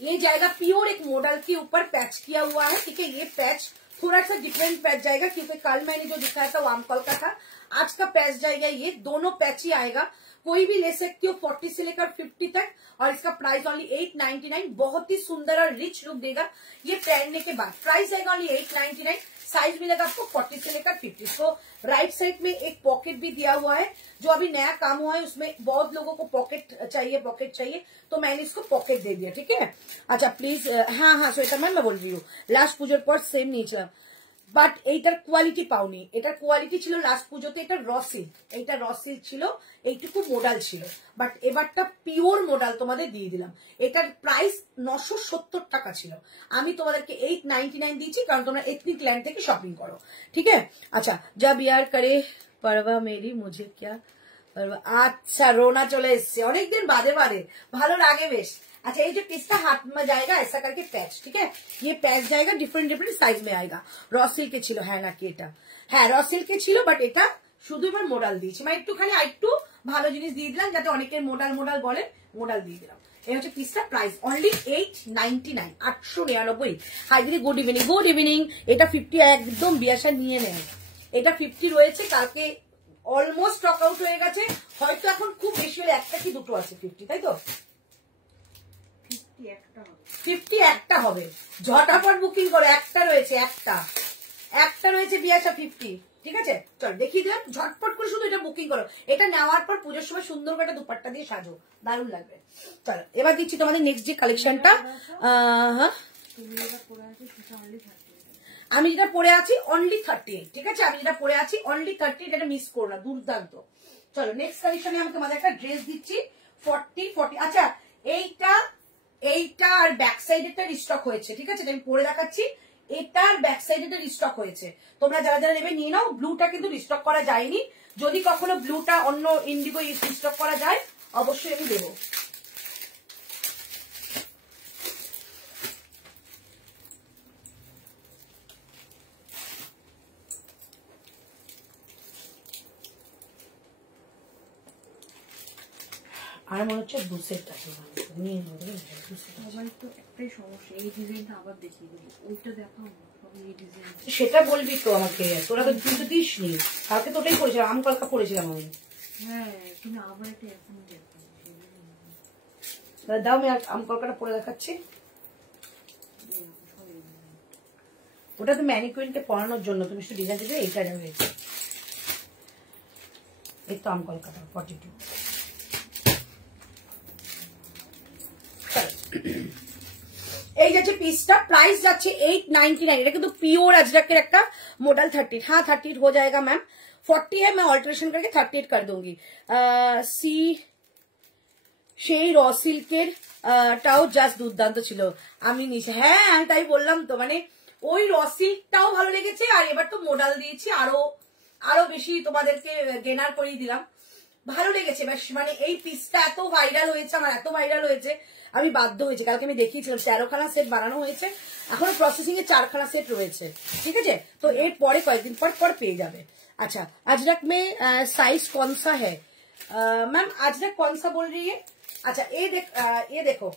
ये जाएगा प्योर एक मॉडल के ऊपर पैच किया हुआ है, ठीक है। ये पैच थोड़ा सा डिफरेंट पैच जाएगा, क्योंकि कल मैंने जो दिखाया था वो आमकल का था, आज का पैच जाएगा, ये दोनों पैच ही आएगा। कोई भी ले सकती हो 40 से लेकर 50 तक, और इसका प्राइस ओनली 899। बहुत ही सुंदर और रिच लुक देगा ये पहनने के बाद। प्राइस आएगा ओनली 899। साइज मिलेगा आपको 40 से लेकर 50। तो राइट साइड में एक पॉकेट भी दिया हुआ है, जो अभी नया काम हुआ है, उसमें बहुत लोगों को पॉकेट चाहिए, तो मैंने इसको पॉकेट दे दिया, ठीक है। अच्छा प्लीज, हाँ हाँ श्वेता मैम, मैं बोल रही हूँ लास्ट পুজোর পর সেম নিয়েছিলাম, বাট এইটার কোয়ালিটি পাওনি। এটার কোয়ালিটি ছিল লাস্ট পুজোতে, এটা রসিল, এইটা রসিল ছিল, এইটুকু মডেল ছিল, বাট এবারটা পিওর মডেল তোমাদের দিয়ে দিলাম। এটার প্রাইস 970 টাকা ছিল, আমি তোমাদেরকে 899 দিয়েছি, কারণ তোমরা এথনিক ল্যান্ড থেকে শপিং করো, ঠিক আছে। আচ্ছা, जब यार करे परवा मेरी मुझे क्या परवा। আচ্ছা, রোনা চলে এসছে অনেকদিন বাদে বাদে, ভালো লাগে বেশ। अच्छा, ये जो पिस्ता हाथ में जाएगा ऐसा करके पैच, ठीक है। ये पैच जाएगा, डिफरेंट डिफरेंट साइज में आएगा। रॉसिल के छिलो है ना कि এটা হ্যাঁ রসিল কে ছিল, বাট এটা শুধু এবার মডেল দিয়েছি, মানে একটুখানি আরেকটু ভালো জিনিস দিয়ে দিলাম, যাতে অনেকের মডেল মডেল বলে, মডেল দিয়ে দিলাম। এই হচ্ছে পিসটা, প্রাইস অনলি 899, 899। হাই দিদি, গুড ইভিনিং, গুড ইভিনিং। এটা 50 একদম বিয়াশা নিয়ে নেয়, এটা 50 রয়েছে, কালকে অলমোস্ট স্টক আউট হয়ে গেছে, হয়তো এখন খুব বেশি হলে একটা কি দুটো আছে 50, তাই তো। 50 একটা হবে, ঝটাপট বুকিং করো, একটা রয়েছে, একটা রয়েছে বিয়াশা 50, ঠিক আছে। চল দেখিয়ে দিলাম, ঝটপট করে শুধু এটা বুকিং করো। এটা নেওয়ার পর পুজোর সময় সুন্দর করে একটা দুপাট্টা দিয়ে সাজো, দারুণ লাগবে। চলো এবার দিচ্ছি তোমাদের নেক্সট যে কালেকশনটা। আমি যেটা পরে আছি অনলি 38, ঠিক আছে। আমি যেটা পরে আছি অনলি 38, এটা মিস করো না, দুর্দান্ত। চলো নেক্সট কালেকশনে আমি তোমাদের একটা ড্রেস দিচ্ছি 40। আচ্ছা, এইটা আর ব্যাক সাইডেরটা রিস্টক হয়েছে, ঠিক আছে। আমি পরে দেখাচ্ছি, এটার ব্যাক সাইডেরটা রিস্টক হয়েছে, তোমরা যারা যারা নেবে নিয়ে নাও। ব্লুটা কিন্তু রিস্টক করা যায়নি, যদি কখনো ব্লুটা অন্য ইন্ডিগো রিস্টক করা যায় অবশ্যই আমি দেবো। আর মনে হচ্ছে 2 সেট আছে, নিয়ে আমার তো একটাই সমস্যা, এই ডিজাইনটা আবার দেখিয়ে দেবো, ওইটা দেখাও না, এই ডিজাইন। সেটা বলবি তো আমাকে, তোরা তো কিন্তু দিস নি, কালকে তো ওটাই করেছিলাম, আম কলকা পড়েছিলাম আমি। হ্যাঁ কিন্তু আবার এটা এখন দেখাও। দাও আমি আম কলকাটা পরে দেখাচ্ছি। ওটা তো ম্যানিকুইনকে পরানোর জন্য, তুমি শুধু ডিজাইন দিলে এইটা যাবে। এই তো আম কলকাতা 42। এই যাচ্ছে পিসটা, প্রাইস যাচ্ছে 899। এটা কিন্তু পিওর अजरक একটা मॉडल 30। हाँ 38 हो जाएगा मैम, 40 है, मैं ऑल्ट्रेशन करके 38 कर दूंगी। सी সেই র সিল্কের টাও জাস্ট দুর্দান্ত ছিল, আমি নিচে। হ্যাঁ আমি তাই বললাম তো, মানে ওই র সিল্কটাও ভালো লেগেছে, আর এবার তো মডেল দিয়েছি আরো বেশি তোমাদেরকে গেনার করিয়ে দিলাম, ভালো লেগেছে। মানে এই পিসটা এত ভাইরাল হয়েছে, আমার এত ভাইরাল হয়েছে, আমি বাধ্য হয়েছি। কালকে আমি দেখিয়েছিলাম 13খানা সেট বানানো হয়েছে, এখনো প্রসেসিং এ 4খানা সেট রয়েছে, ঠিক আছে। তো এর পরে কয়েকদিন পর পেয়ে যাবে। अच्छा अजरक में साइज कौन सा है मैम? अजरक कौन सा बोल रही है? अच्छा ये देखो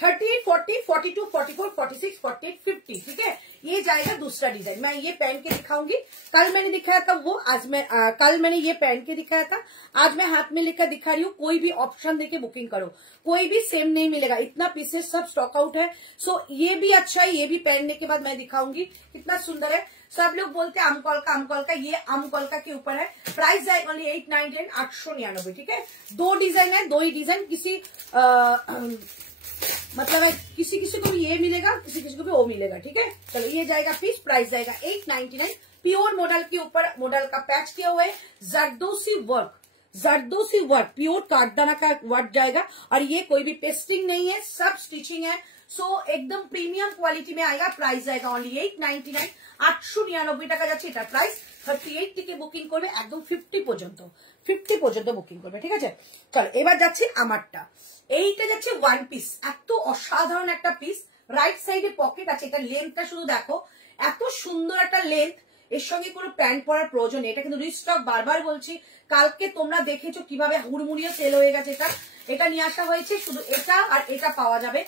38, 40, 42, 44, 46, 48, 50, ठीक है। ये जाएगा दूसरा डिजाइन, मैं ये पहन के दिखाऊंगी। कल मैंने दिखाया था वो, आज मैं कल मैंने ये पहन के दिखाया था, आज मैं हाथ में लेकर दिखा रही हूँ। कोई भी ऑप्शन देके बुकिंग करो, कोई भी सेम नहीं मिलेगा, इतना पीसेस सब स्टॉक आउट है। सो ये भी अच्छा है, ये भी पहनने के बाद मैं दिखाऊंगी, कितना सुंदर है। सब लोग बोलते हैं अमकॉल का, ये अमकॉल के ऊपर है। प्राइस जाएगा ओनली 899, 899, ठीक है। दो डिजाइन है, दो ही डिजाइन, किसी मतलब है किसी को भी ये मिलेगा, किसी को भी वो मिलेगा, ठीक है। चलो ये जाएगा पीस, प्राइस जाएगा 899। प्योर मॉडल के ऊपर मॉडल का पैच किया हुआ है, जरदोसी वर्क प्योर काटदाना का वर्क जाएगा, और ये कोई भी पेस्टिंग नहीं है, सब स्टिचिंग है। सो एकदम प्रीमियम क्वालिटी में आएगा। प्राइस जाएगा ओनली 899, 899 টাকা যাচ্ছে এটা প্রাইস। 38 থেকে বুকিং করবে, একদম 50 পর্যন্ত বুকিং করবে, ঠিক আছে। চলো এবার যাচ্ছে আমারটা, এইটা যাচ্ছে ওয়ান পিস, এত অসাধারণ একটা পিস। রাইট সাইডে পকেট আছে, এটা লেন্থটা শুধু দেখো, এত সুন্দর একটা লেন্থ। এর সঙ্গে কোনো প্যান্ট পরার প্রয়োজন নেই, এটা কিন্তু রিস্টক, বারবার বলছি। কালকে তোমরা দেখেছো কিভাবে হুড়মুড়িয়ে সেল হয়ে গেছে, এটা নিয়ে আসা হয়েছে। শুধু এটা আর এটা পাওয়া যাবে,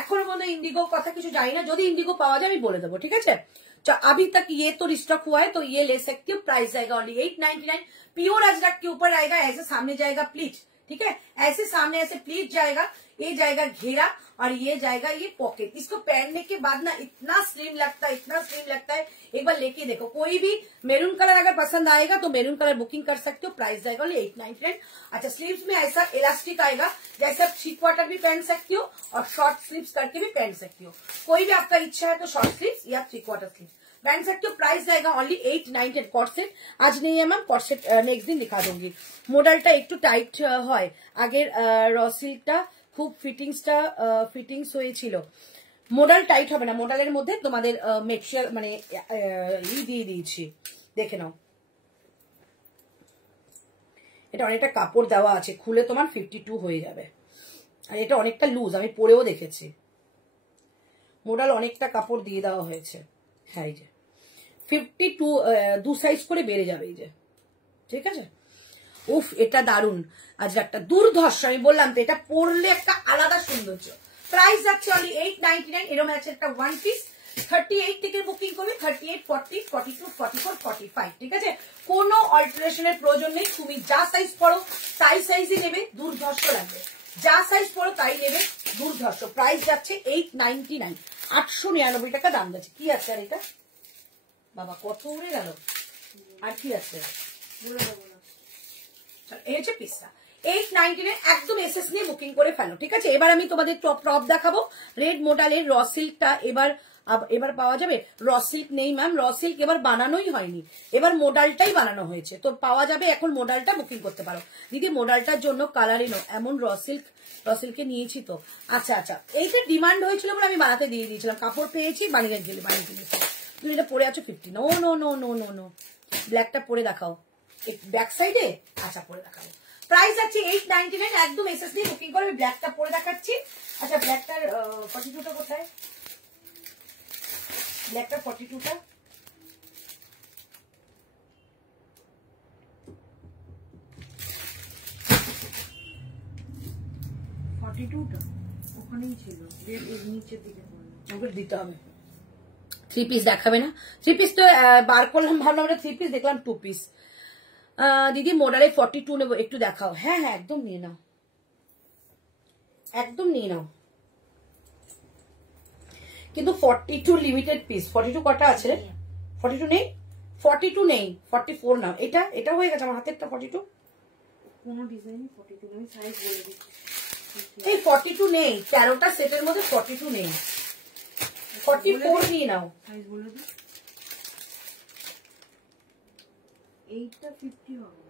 এখনো পর্যন্ত इंडिगो কথা কিছু জানি না, যদি इंडिगो পাওয়া যায় আমি বলে দেবো, ঠিক আছে। अभी तक ये तो रिस्टॉक हुआ है, तो ये ले सकती हूँ। प्राइस जाएगा ओनली 899। प्योर अजरक के ऊपर आएगा, ऐसे सामने जाएगा प्लीट, ठीक है, ऐसे सामने ऐसे प्लीट जाएगा, ये जाएगा घेरा, और ये जाएगा ये पॉकेट। इसको पहनने के बाद ना इतना स्लिम लगता है, इतना स्लिम लगता है, एक बार लेके देखो। कोई भी मेरून कलर अगर पसंद आएगा तो मेरून कलर बुकिंग कर सकते हो। प्राइस जाएगा ओनली 899। अच्छा स्लीव्स में ऐसा इलास्टिक आएगा, जैसे आप 3 क्वार्टर भी पहन सकती हो और शॉर्ट स्लीव्स करके भी पहन सकती हो। कोई भी आपका इच्छा है तो शॉर्ट स्लीव्स या 3 क्वार्टर स्लीव्स पहन सकते हो। प्राइस जाएगा ओनली 899। कॉर्सेट आज नहीं है मैम, कॉर्सेट नेक्स्ट दिन दिखा दूंगी। मॉडलটা একটু টাইট হয়, আগের র সিল্কটা খুব ফিটিংস হয়েছিল। মডেল টাইট হবে না, মডেলের মধ্যে তোমাদের মেক্সচার মানে দিয়ে দিয়েছি, দেখে নাও। এটা অনেকটা কাপড় দেওয়া আছে, খুলে তোমার 52 হয়ে যাবে, আর এটা অনেকটা লুজ, আমি পরেও দেখেছি। মডেল অনেকটা কাপড় দিয়ে দেওয়া হয়েছে। হ্যাঁ এই যে 52 দু সাইজ করে বেড়ে যাবে, এই যে, ঠিক আছে। উফ এটা দারুন, আজ একটা দুর্ধর্ষ, আমি বললাম তো এটা পরলে একটা আলাদা সৌন্দর্য। প্রাইস যাচ্ছে অনলি 899। এরকম আছে একটা ওয়ান পিস, 38 থেকে বুকিং করবে, 38, 40, 42, 44, 45, ঠিক আছে। কোনো অল্টারেশনের প্রয়োজন নেই, তুমি যা সাইজ পরো তাই সাইজই নেবে, দুর্ধর্ষ লাগবে। যা সাইজ পরো তাই নেবে, দুর্ধর্ষ। প্রাইস যাচ্ছে 899, 899 টাকা দাম যাচ্ছে। কি আছে আর এটা বাবা কত উড়ে গেল, আর কি আছে এই হচ্ছে পিসটা 899 একদম এসএস নিয়ে বুকিং করে ফেলো, ঠিক আছে। এবার আমি তোমাদের টপ দেখাবো। রেড মডেলের র সিল্কটা এবার পাওয়া যাবে। র সিল্ক নেই ম্যাম, র সিল্ক এবার বানানোই হয়নি, এবার মডেলটাই বানানো হয়েছে, তো পাওয়া যাবে। এখন মডেলটা বুকিং করতে পারো দিদি, মডেলটার জন্য কালারই নো এমন র সিল্কে নিয়েছি তো। আচ্ছা আচ্ছা, এইটা ডিমান্ড হয়েছিল বলে আমি বানাতে দিয়ে দিয়েছিলাম, কাপড় পেয়েছি বানিয়ে দিয়েছি। তুমি এটা পরে আছো 50। No no no no no no, ব্ল্যাকটা পরে দেখাও ব্যাক সাইডে। আচ্ছা পরে দেখাবো। প্রাইস আছে 899, একদম এসএস দিয়ে বুকিং করবে। ব্ল্যাকটা পরে দেখাচ্ছি। আচ্ছা ব্ল্যাকটার 42টা কোথায়? ব্ল্যাকটা 42টা ছিল, এর নিচের দিকে আমাকে দিতে হবে। 3 পিস দেখাবে না? 3 পিস তো বার করলাম, ভাবলাম 3 পিস, দেখলাম 2 পিস। দিদি মোডালে 42 নেবো, একটু দেখাও। হ্যাঁ হ্যাঁ, একদম নিয়ে নাও, একদম নিয়ে নাও। কিন্তু 42 লিমিটেড পিস। 42 কটা আছে রে? 42 নেই, 42 নেই, 44 নাও। এটা হয়ে গেছে আমার হাতেরটা। 42 কোনো ডিজাইন 42 আমি সাইজ বলে দিচ্ছি। এই 42 নেই, 13টা সেটের মধ্যে 42 নেই, 44 নিয়ে নাও। সাইজ বলে দিই। এইটা 50 হবে,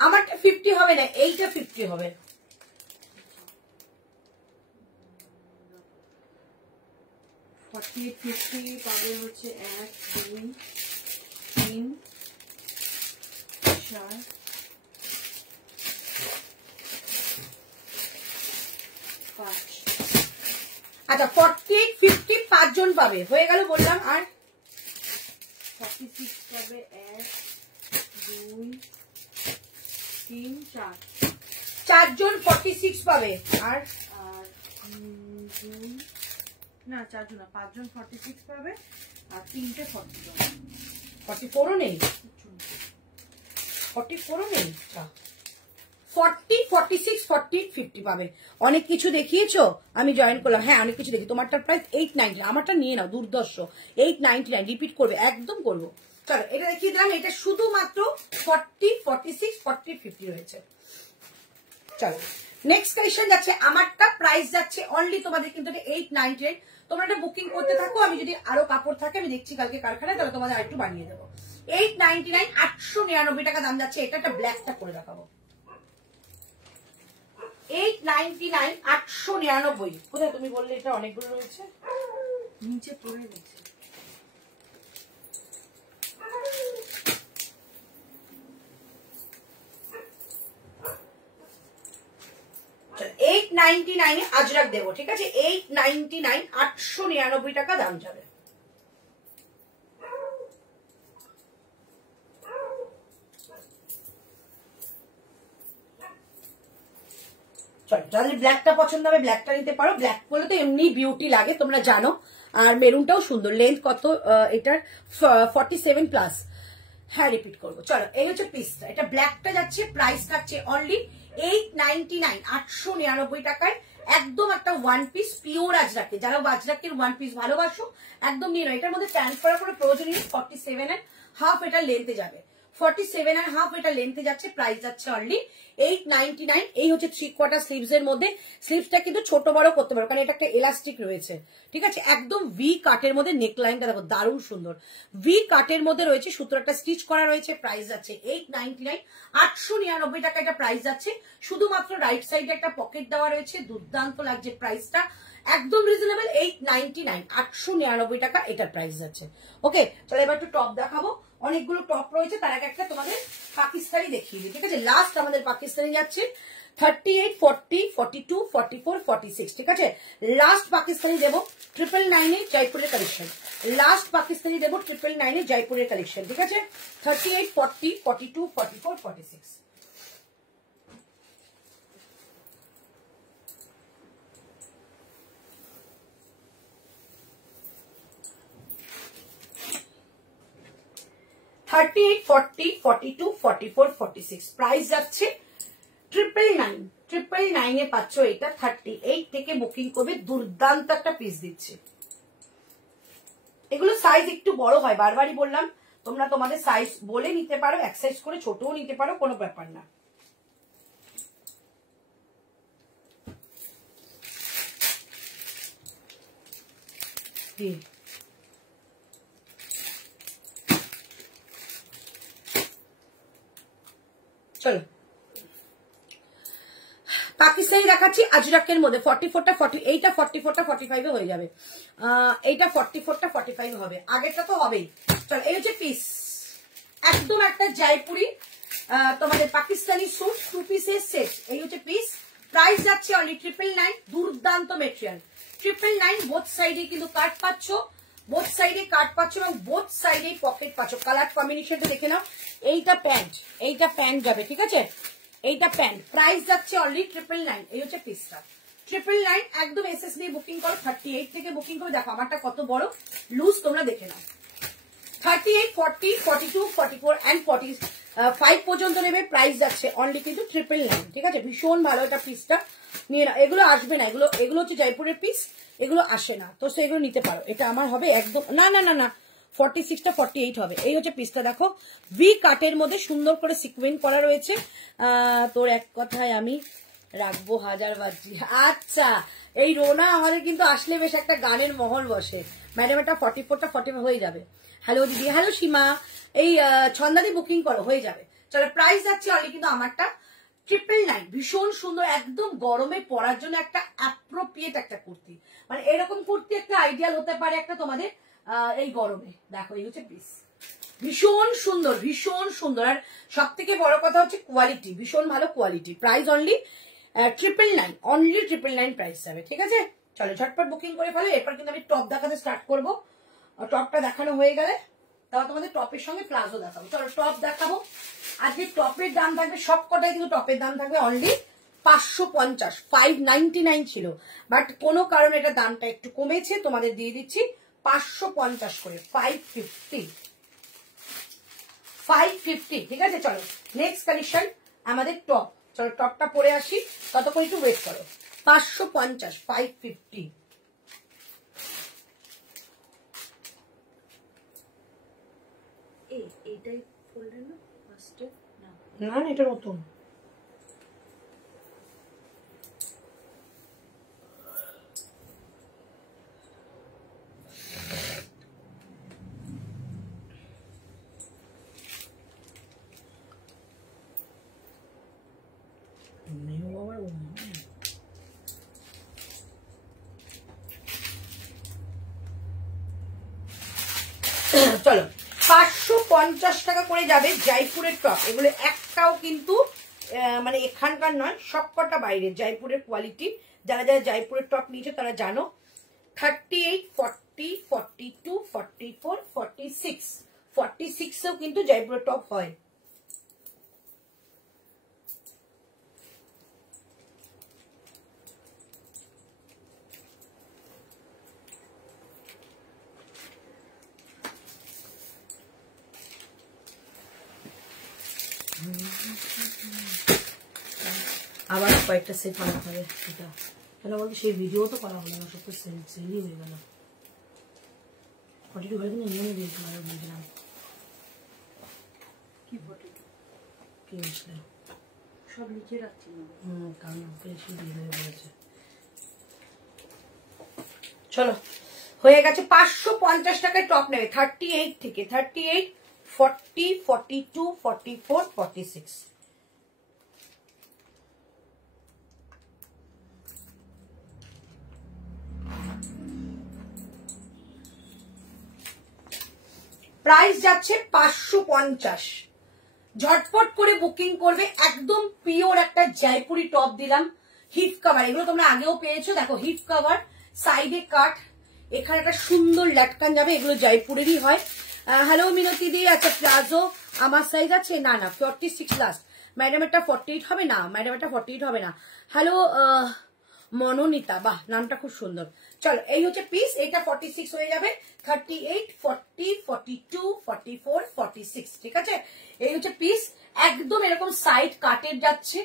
আমারটা 50 হবে না, এইটা 50 হবে। 48 50 পাবে হচ্ছে 1 2 3 4 5। আচ্ছা 48 50 5 জন পাবে, হয়ে গেল বললাম। আর 46 পাবে 1 2 3 4 4 জন 46 পাবে। আর 2 না 4 জন না, 5 জন 46 পাবে আর 3টে 40 পাবে। 44ও নেই, 44ও নেই। 40 46 40 50 পাবে। অনেক কিছু দেখিয়েছো, আমি জয়েন করলাম। হ্যাঁ অনেক কিছু দেখি। তোমারটার প্রাইস 890, আমারটা নিয়ে নাও, দুর্দর্শ। 899 রিপিট করবে, একদম করবো। চলো এটা দেখিয়ে দিলাম, এটা শুধুমাত্র 40 46 40 50 রয়েছে। চলো নেক্সট কালেকশন যাচ্ছে, আমারটা প্রাইস যাচ্ছে অনলি তোমাদের কিন্তু 899। তোমরা এটা বুকিং করতে থাকো, আমি যদি আরো কাপড় থাকে আমি দেখছি কালকে কারখানায়, তাহলে তোমাদের আরেকটু বানিয়ে দেবো। 899, 899 টাকা দাম যাচ্ছে। এটা একটা ব্ল্যাকটা করে দেখাবো। 899, 899। কোথায় তুমি বললে এটা অনেকগুলো রয়েছে? নিচে পড়ে গেছে। $899 আজরাক দেবো, ঠিক আছে? 899, 899 টাকা দাম যাবে। যাদের ব্ল্যাকটা পছন্দ হবে ব্ল্যাকটা নিতে পারো। ব্ল্যাক বলে তো এমনি বিউটি লাগে, তোমরা জানো। আর মেরুনটাও সুন্দর। লেন্থ কত এটার? 47 প্লাস। হ্যাঁ রিপিট করবো। চলো এই হচ্ছে পিসটা, এটা ব্ল্যাকটা যাচ্ছে, প্রাইস থাকছে অনলি 899, 899 টাকায়। একদম একটা ওয়ান পিস পিওর আজরাকে, যারা আজরাকের ওয়ান পিস ভালোবাসো একদম নিয়ে নাও। এটার মধ্যে প্যান্ট করার কোনো প্রয়োজন নেই। 47.5 এটা লেন্থে যাবে, 47.5 এটা লেন্থে যাচ্ছে। প্রাইস যাচ্ছে অনলি 899। এই হচ্ছে 3/4 স্লিভস এর মধ্যে। স্লিভসটা কিন্তু ছোট বড় করতে পারো, কারণ এটা একটা এলাস্টিক রয়েছে, ঠিক আছে? একদম ভি কাটের মধ্যে। নেকলাইনটা দেখো দারুণ সুন্দর, ভি কাটের মধ্যে রয়েছে, সুতরাংটা স্টিচ করা রয়েছে। প্রাইস যাচ্ছে 899, 899 টাকা এটা প্রাইস যাচ্ছে। শুধুমাত্র রাইট সাইডে একটা পকেট দেওয়া রয়েছে, দুর্দান্ত লাগছে প্রাইসটা, একদম রিজনেবল। 899, 899 টাকা এটার প্রাইস যাচ্ছে। ওকে চলো এবার একটু টপ দেখাবো। অনেকগুলো টপ রয়েছে, তার আগে একটা তোমাদের পাকিস্তানি দেখিয়ে দিই, ঠিক আছে? লাস্ট আমাদের পাকিস্তানি যাচ্ছে 38, 40, 42, 44, 46, ঠিক আছে? লাস্ট পাকিস্তানি দেবো 999 জয়পুরের কালেকশন। লাস্ট পাকিস্তানি দেবো 999 জয়পুরের কালেকশন, ঠিক আছে? 38, 40, 42, 44, 46। $38, $40, $42, $44, $46 প্রাইস যাচ্ছে 999। 999 এ পাচ্ছ এটা। 38 থেকে বুকিং করবে, দুর্দান্ত একটা পিস দিচ্ছে। এগুলো সাইজ একটু বড় হয়, বারবারই বললাম, তোমরা তোমাদের সাইজ বলে নিতে পারো, এক সাইজ করে ছোটও নিতে পারো, কোনো ব্যাপার না। চলো পাকিস্তানি দেখাচ্ছি আজরাকের মধ্যে। 44টা 40, এইটা 44টা 45 হয়ে যাবে, এইটা 44টা 45 হবে, আগেরটা তো হবেই। চলো এই হচ্ছে পিস, একদম একটা জয়পুরি তোমাদের পাকিস্তানি স্যুট, 2 পিসের সেট। এই হচ্ছে পিস, প্রাইস যাচ্ছে অনলি 999। দুর্দান্ত মেটেরিয়াল, 999। বোথ সাইডে কিন্তু কাট পাচ্ছ, বোথ সাইডে কাট পাচ্ছ এবং বোথ সাইডে পকেট পাচ্ছ। কালার কম্বিনেশনটা দেখে নাও। এইটা প্যান্ট, এইটা প্যান্ট যাবে, ঠিক আছে? এইটা প্যান্ট, প্রাইস যাচ্ছে অনলি 999। এই হচ্ছে পিসটা, 999 একদম এসএস নিয়ে বুকিং করো, 38 থেকে বুকিং করে দেখো আমারটা কত বড় লুজ তোমরা দেখে নাও। 38, 40, 42, 44 and 45 পর্যন্ত নেবে, প্রাইস যাচ্ছে অনলি কিন্তু 999, ঠিক আছে। ভীষণ ভালো এটা পিসটা নিয়ে না, এগুলো আসবে না, এগুলো হচ্ছে জয়পুরের পিস, এগুলো আসে না, তো সেগুলো নিতে পারো। এটা আমার হবে একদম না না না না 46টা 48 হবে। এই হচ্ছে পিসটা, দেখো ভি কাটের মধ্যে সুন্দর করে সিকুয়েন্স করা রয়েছে। তোর এক কথায় আমি রাখবো হাজার বাজি। আচ্ছা, এই রোনা আমাদের কিন্তু আসলে বেশ একটা গানের মহল বসে। ম্যাডাম এটা 44টা 45 হয়ে যাবে। হ্যালো দিদি, হ্যালো সীমা, এই ছন্দাদি বুকিং করো, হয়ে যাবে। চলো প্রাইস যাচ্ছে অনলি কিন্তু আমারটা 999। ভীষণ সুন্দর, একদম গরমে পরার জন্য একটা অ্যাপ্রোপ্রিয়েট একটা কুর্তি, মানে এরকম কুর্তি একটা আইডিয়াল হতে পারে একটা তোমাদের এই গরমে। দেখো এই হচ্ছে পিস, ভীষণ সুন্দর, ভীষণ সুন্দর। আর সব থেকে বড় কথা হচ্ছে কোয়ালিটি, ভীষণ ভালো quality. Price only 999, only 999 price যাবে, ঠিক আছে। চলো ঝটপট বুকিং করে ফেলো। এরপর কিন্তু আমি টপ দেখাতে স্টার্ট করবো। টপটা দেখানো হয়ে গেলে তাও তোমাদের টপের সঙ্গে প্লাজো দেখাবো। চলো টপ দেখাবো। আজকে টপের দাম থাকবে সব কটাই কিন্তু টপের দাম থাকবে অনলি 550, 599 ছিল, বাট কোনো কারণে এটা দামটা একটু কমেছে, তোমাদের দিয়ে দিচ্ছি 550 করে, 550, ঠিক আছে। চলো নেক্সট কালেকশন আমাদের টপ। চলো টপটা পরে আসি, ততক্ষণ একটু ওয়েট করো। 550, 550। এইটাই বললেন না ফার্স্টে? না না এটা নতুন। চলো 550 টাকা করে যাবে জয়পুরের টপ। এগুলো একটাও কিন্তু মানে এখানকার নয়, সবকটা বাইরের, জয়পুরের কোয়ালিটি। যারা যারা জয়পুরের টপ নিয়েছে তারা জানো। 38, 40, 42, 44, 46, 46এও কিন্তু জয়পুরের টপ হয়। আবার কয়েকটা সেট বানাতে হবে। এটা কেন বলতো, সেই ভিডিও তো করা হলো না, সব তো সেলই হয়ে গেল। 42 ঘরে কিন্তু নিয়ে দিয়েছিলাম, বুঝলাম কি 42 কি আসলে সব লিখে রাখছি না। কারণ বেশি দিয়ে বলেছে। চলো হয়ে গেছে। 550 টাকায় টপ নেবে 38 থেকে, 38, 40, 42, 44, 46। প্রাইস যাচ্ছে 550। ঝটপট করে বুকিং করবে। একদম পিওর একটা জয়পুরি টপ দিলাম, হিপ কাভার। এগুলো তোমরা আগেও পেয়েছো, দেখো হিপ কাভার, সাইডে কাট, এখানে একটা সুন্দর লাটকান যাবে, এগুলো জয়পুরেরই হয়। হ্যালো মিনতি দি, আচ্ছা প্লাজো আমার সাইজ আছে? না না 46 লাস্ট। ম্যাডাম এটা 48 হবে না, ম্যাডাম এটা 48 হবে না। হ্যালো মনোনীতা, বাহ নামটা খুব সুন্দর। চলো এই হচ্ছে পিস, এটা 46 হয়ে যাবে। 38, 40, 42, 44, 46, ঠিক আছে। এই হচ্ছে পিস, একদম এরকম সাইড কাটের যাচ্ছে।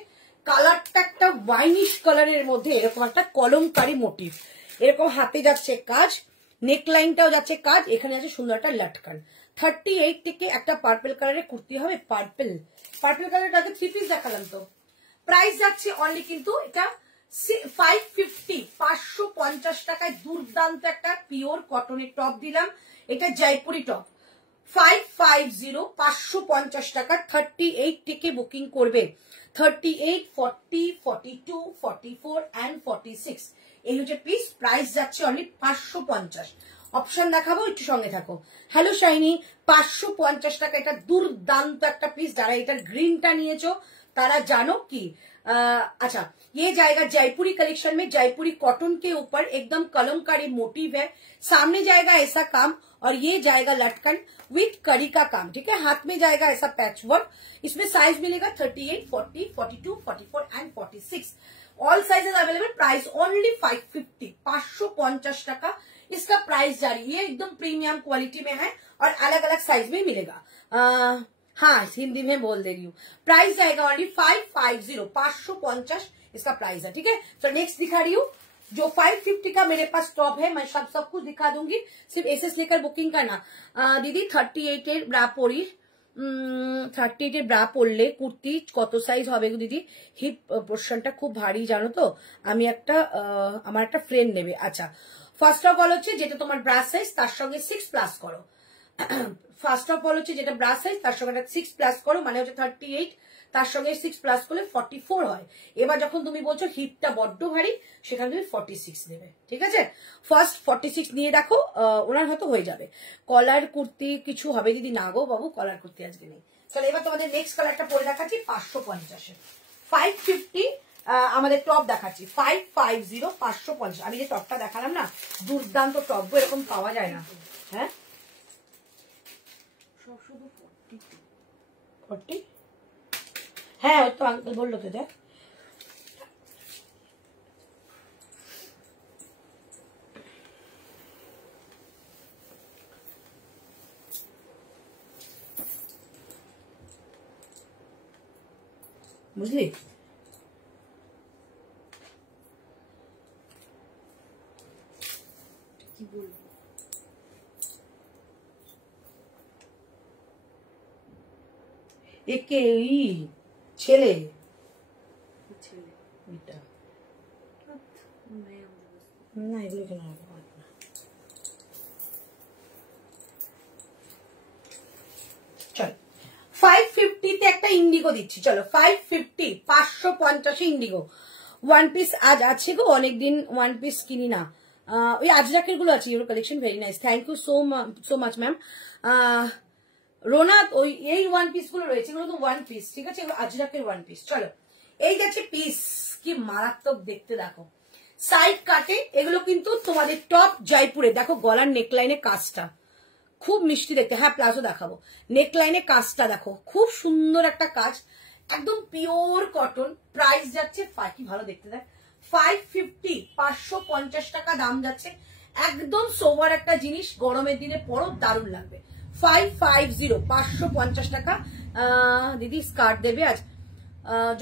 কালারটা একটা ওয়াইনিশ কালারের মধ্যে এরকম একটা কলমকারী মোটিভ, এরকম হাতে যাচ্ছে কাজ, নেক লাইনটাও যাচ্ছে কাজ, এখানে আছে সুন্দর একটা লাটকান। 38 থেকে একটা পার্পল কালারের কুর্তি হবে, পার্পল কালারটা আগে 3 পিস দেখালাম তো। প্রাইস যাচ্ছে অনলি কিন্তু এটা 550, 550 টাকায় দুর্দান্ত একটা পিওর কটনের টপ দিলাম। এটা জয়পুরি টপ 550, 550 টাকা। 38 থেকে বুকিং করবে, 38, 40, 42, 44 and 46। এই হচ্ছে পিস, প্রাইস যাচ্ছে অনলি 550। অপশন দেখাবো, একটু সঙ্গে থাকো। হ্যালো শাইনি, 550 টাকা। এটা দুর্দান্ত একটা পিস। যারা এটার গ্রিনটা নিয়েছো तारा जानो कि अच्छा ये जाएगा जयपुरी कलेक्शन में। जयपुरी कॉटन के ऊपर एकदम कलमकारी मोटिव है, सामने जाएगा ऐसा काम और ये जाएगा लटकन विथ कड़ी का काम, ठीक है। हाथ में जाएगा ऐसा पैच वर्क। इसमें साइज मिलेगा 38, 40, 42, 44 and 46। All sizes available, price only 550, 550 टाका इसका प्राइस जारी। ये एकदम प्रीमियम क्वालिटी में है और अलग अलग साइज में मिलेगा। हाँ, हिंदी में बोल दे रही हूँ। प्राइस आएगा ओनली 550, 550 इसका प्राइस है, ठीक है। तो नेक्स्ट दिखा रही हूँ जो 550 का मेरे पास टॉप है, मैं सब कुछ दिखा दूंगी, सिर्फ एसएस लेकर बुकिंग करना। दीदी 38 এর ব্রা পরি, 38 এর ব্রা পরলে কুর্তি কত সাইজ হবে গো দিদি? হিপ পোর্শনটা খুব ভারী জানো তো, আমি একটা আমার একটা ফ্রেন্ড নেবে। আচ্ছা, ফার্স্ট অফ অল হচ্ছে যেটা তোমার ব্রা সাইজ তার সঙ্গে 6 প্লাস করো। ফার্স্ট অফ অল হচ্ছে যেটা ব্রা সাইজ তার সঙ্গে 6 প্লাস করো, মানে হচ্ছে 38, তার সঙ্গে 6 প্লাস করলে 44 হয়। এবার যখন তুমি বলছো হিপটা বড্ড ভারী, সেখানে তুমি 46 নেবে, ঠিক আছে। ফার্স্ট 46 নিয়ে দেখো, ওনার হয়তো হয়ে যাবে। কলার কুর্তি কিছু হবে দিদি? না গো বাবু, কলার কুর্তি আজকে নেই। চলো এবার তোমাদের নেক্সট কালারটা পরে দেখাচ্ছি 550 550 আমাদের টপ দেখাচ্ছি 550 550। আমি যে টপটা দেখালাম না, দুর্দান্ত টপ, এরকম পাওয়া যায় না। হ্যাঁ, সব শুধু 40। হ্যাঁ, ওই তো আঙ্কেল বললো তো, দেখ বুঝলি। কি বলবো, একে ছেলে ছেলে এটা মেয়ে না, এগুলো কেন চল 550 তে একটা ইন্ডিগো দিচ্ছি। চলো 550 550 ইন্ডিগো ওয়ান পিস আজ আছে গো, অনেকদিন ওয়ান পিস কিনি না। ওই আজরাকের গুলো আছে, your collection very nice, thank you so much ma'am. Rona, ওই এই ওয়ান পিস গুলো রয়েছে, এগুলো তো ওয়ান পিস, ঠিক আছে, এগুলো আজরাকের ওয়ান পিস। চলো এই যাচ্ছে পিস, কি মারাত্মক দেখতে, দেখো সাইড কাটে, এগুলো কিন্তু তোমাদের টপ জয়পুরে। দেখো গলার নেকলাইনে কাজটা খুব মিষ্টি দেখতে। হ্যাঁ, প্লাজো দেখাবো। নেকলাইনে কাজটা দেখো, খুব সুন্দর একটা কাজ, একদম পিওর কটন। প্রাইস যাচ্ছে কি ভালো দেখতে, দেখ 550, 550 টাকা দাম যাচ্ছে। একদম সোবার একটা জিনিস, গরমের দিনে পরো, দারুণ লাগবে। 550, 550 টাকা। দিদি স্কার্ট দেবে আজ?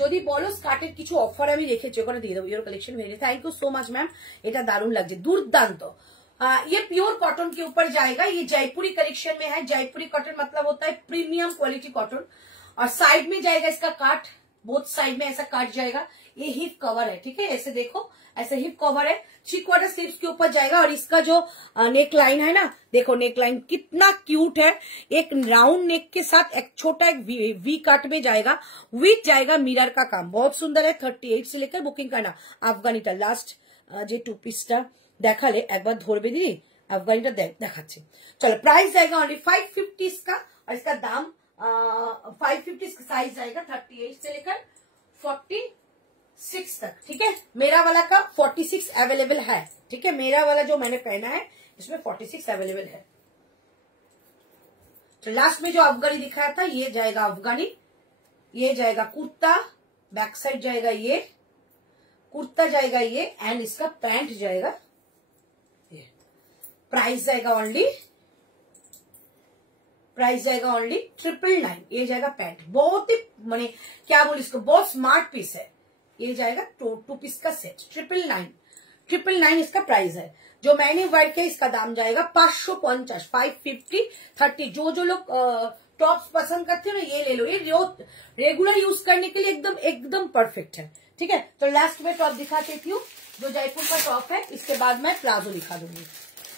যদি বলো স্কার্টের কিছু অফার আমি রেখেছি, ওখানে দিয়ে দেবো। ইউর কালেকशन भेजे, thank you so much ma'am. এটা দারুণ লাগছে, দুর্দান্ত। ये प्योर कॉटन के ऊपर जाएगा, ये जयपुरी कलेक्शन में है। जयपुरी कॉटन मतलब होता है प्रीमियम क्वालिटी कॉटन। और साइड में जाएगा इसका काट, बोथ साइड में ऐसा काट जाएगा। ये हिप कवर है, ठीक है, ऐसे देखो, ऐसे हिप कवर है। 3 क्वार्टर स्लीव्स के ऊपर जाएगा। और इसका जो नेक लाइन है ना, देखो नेक लाइन कितना क्यूट है, एक राउंड नेक के साथ एक छोटा एक वी कट में जाएगा, विथ जाएगा मिरर का काम, बहुत सुंदर है। 38 से लेकर बुकिंग करना। अफगानीटा लास्ट जे टू पिसटा দেখালে একবার ধরবে দিদি, আফগানিটা দেখাচ্ছে। চলো प्राइस जाएगा ओनली 550 इसका, और इसका दाम 550 इसका साइज जाएगा 38 से लेकर 46 तक, ठीक है। मेरा वाला का 46 अवेलेबल है, ठीक है, मेरा वाला जो मैंने पहना है इसमें 46 अवेलेबल है। तो लास्ट में जो अफगानी दिखाया था, ये जाएगा अफगानी, ये जाएगा कुर्ता, बैक साइड जाएगा ये कुर्ता, जाएगा ये, एंड इसका पैंट जाएगा। प्राइस जाएगा ओनली 999। ये जाएगा पैंट, बहुत ही माने क्या बोल इसको, बहुत स्मार्ट पीस है। ये जाएगा 2 पीस का सेट, 999 इसका प्राइस है। जो मैंने वर्क है इसका दाम जाएगा 550, 550 30। जो लोग टॉप्स पसंद करते हो ना, ये ले लो, ये रेगुलर यूज करने के लिए एकदम परफेक्ट है, ठीक है। तो लास्ट में टॉप दिखा देती हूँ, जो जयपुर का टॉप है, इसके बाद मैं प्लाजो दिखा दूंगी।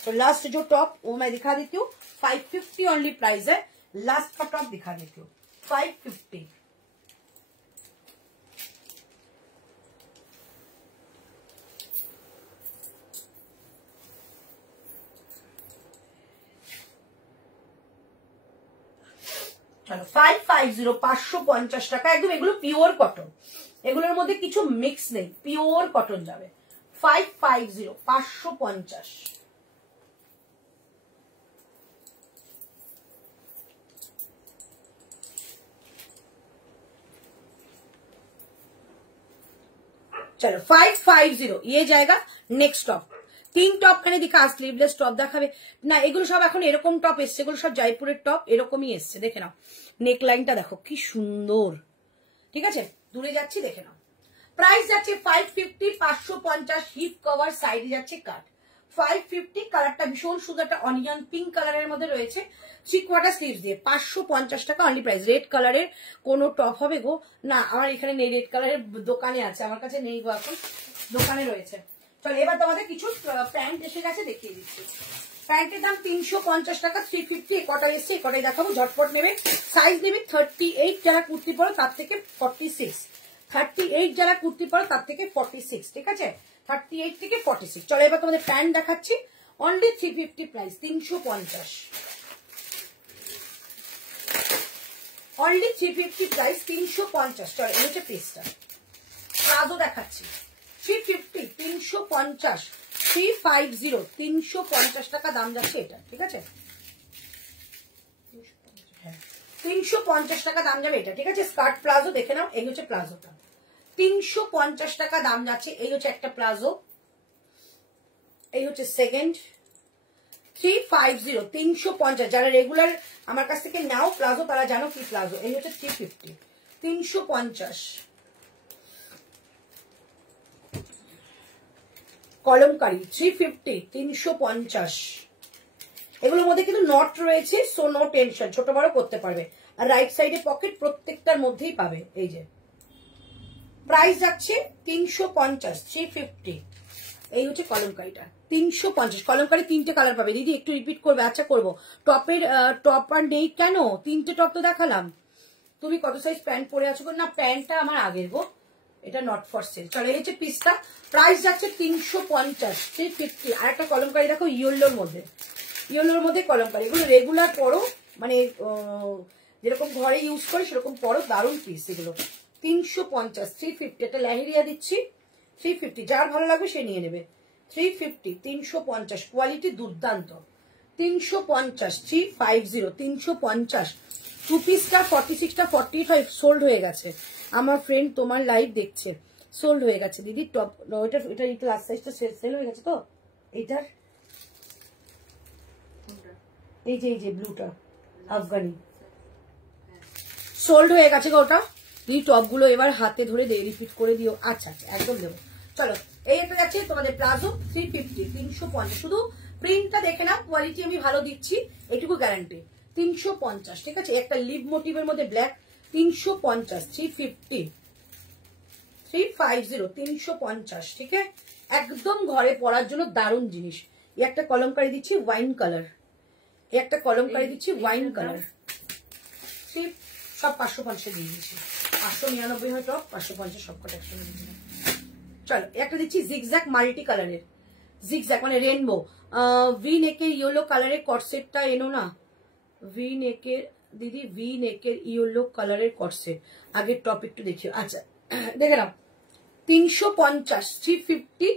तो लास्ट जो टॉप वो मैं दिखा देती हूँ, 550 ओनली प्राइस है। लास्ट का टॉप दिखा देती हूँ 550। চলো 550, 550 টাকা একদম। এগুলো পিওর কটন, এগুলোর মধ্যে কিছু মিক্স নেই, পিওর কটন যাবে। 550, 550। चलो 550 ये जाएगा नेक्स्ट टॉप 3 টপ খানে দিকে স্লিভলেস টপ দেখাবে না এগুলো সব এখন এরকম টপ এসছে এগুলো সব জয়পুরের টপ এরকমই এসছে দেখে নাও নেক লাইনটা দেখো কি সুন্দর ঠিক আছে দূরে যাচ্ছি দেখে নাও প্রাইস যাচ্ছে 550 550 হিপ কভার সাইডে যাচ্ছে কাট 550 কালারটা ভীষণ সুন্দর একটা অনিয়ন পিঙ্ক কালারের মধ্যে রয়েছে 3/4 স্লিভস দিয়ে 550 টাকা অনলি প্রাইস রেড কালারের কোনো টপ হবে গো না আমার এখানে নেই রেড কালারের দোকানে আছে আমার কাছে নেই গো এখন দোকানে রয়েছে চলো এবার তোমাদের কিছু প্যান্ট এসে গেছে দেখিয়ে দিচ্ছি প্যান্টের দাম 350 টাকা 350 কটা এসছে কটাই দেখাবো ঝটপট নেবে সাইজ নেবে 38 যারা কুর্তি পরো তার থেকে 46 38 যারা কুর্তি পরো তার থেকে 46 ঠিক আছে 38 থেকে 46 চলো এবার তোমাদের প্যান্ট দেখাচ্ছি অনলি 350 প্রাইস 350 অনলি 350 প্রাইস 350 চলো এই হচ্ছে পিসটা প্লাজো দেখাচ্ছি 350 350 350 350 টাকা দাম যাচ্ছে এটা ঠিক আছে 350 টাকা দাম যাবে এটা ঠিক আছে স্কার্ট প্লাজো দেখে নাও এই হচ্ছে প্লাজোটা 350 টাকা দাম যাচ্ছে এই হচ্ছে একটা প্লাজো এই হচ্ছে সেকেন্ড 350 350 যারা রেগুলার আমার কাছ থেকে নাও প্লাজো তারা জানো কি প্লাজো এই হচ্ছে 350 350 কলমকারি 350 350 এগুলোর মধ্যে কিন্তু নট রয়েছে সো নো টেনশন ছোট বড় করতে পারবে আর রাইট সাইডে পকেট প্রত্যেকটার মধ্যেই পাবে এই যে প্রাইস যাচ্ছে 350 350 এই হচ্ছে কলমকারিটা 350 কলমকারি 3টে কালার পাবে দিদি একটু রিপিট করবে আচ্ছা করবো টপের টপ আর নেই কেন 3টে টপ তো দেখালাম তুমি কত সাইজ প্যান্ট পরে আছো না প্যান্টটা আমার আগের গো এটা নট ফর সেল চলো এই হচ্ছে পিসটা প্রাইস যাচ্ছে 350 350 আর একটা কলমকারি দেখো ইয়েলোর মধ্যে কলমকারি এগুলো রেগুলার পরো মানে যেরকম ঘরে ইউজ করি সেরকম পরো দারুণ পিস এগুলো 350 350 একটা লেহেরিয়া দিচ্ছি 350 যার ভালো লাগবে সে নিয়ে নেবে 350 350 কোয়ালিটি দুর্দান্ত 350 350 350 টু পিসটা 46টা 45 সোল্ড হয়ে গেছে আমার ফ্রেন্ড তোমার লাইভ দেখছে সোল্ড হয়ে গেছে দিদি টপ এটা লাস্ট সাইজটা সেল হয়ে গেছে তো এইটার এই যে ব্লুটা আফগানি সোল্ড হয়ে গেছে গো ওটা এই টপগুলো এবার হাতে ধরে রিপিট করে দিও আচ্ছা আচ্ছা একদম দেবো চলো এই একটা যাচ্ছে তোমাদের প্লাজো 350 350 শুধু প্রিন্টটা দেখে নাও কোয়ালিটি আমি ভালো দিচ্ছি এটুকু গ্যারান্টি 350 ঠিক আছে একটা লিভ মোটিভের মধ্যে ব্ল্যাক 350 350 350 350 ঠিক আছে একদম ঘরে পরার জন্য দারুণ জিনিস এই একটা কলমকারি দিচ্ছি ওয়াইন কালার এই একটা কলমকারি দিচ্ছি ওয়াইন কালার সব 550 দিয়ে দিচ্ছি 599 হয় টপ 550 সবকটা একসঙ্গে দিচ্ছি চলো একটা দিচ্ছি জিগজ্যাগ মাল্টি কালারের জিগজ্যাগ মানে রেনবো ভি নেকের ইয়েলো কালারের কটসেটটা এনো না ভি নেকের দিদি ভি নেকের ইয়েলো কালারের কটসেট আগের টপ একটু দেখিও আচ্ছা দেখে নাও 350 350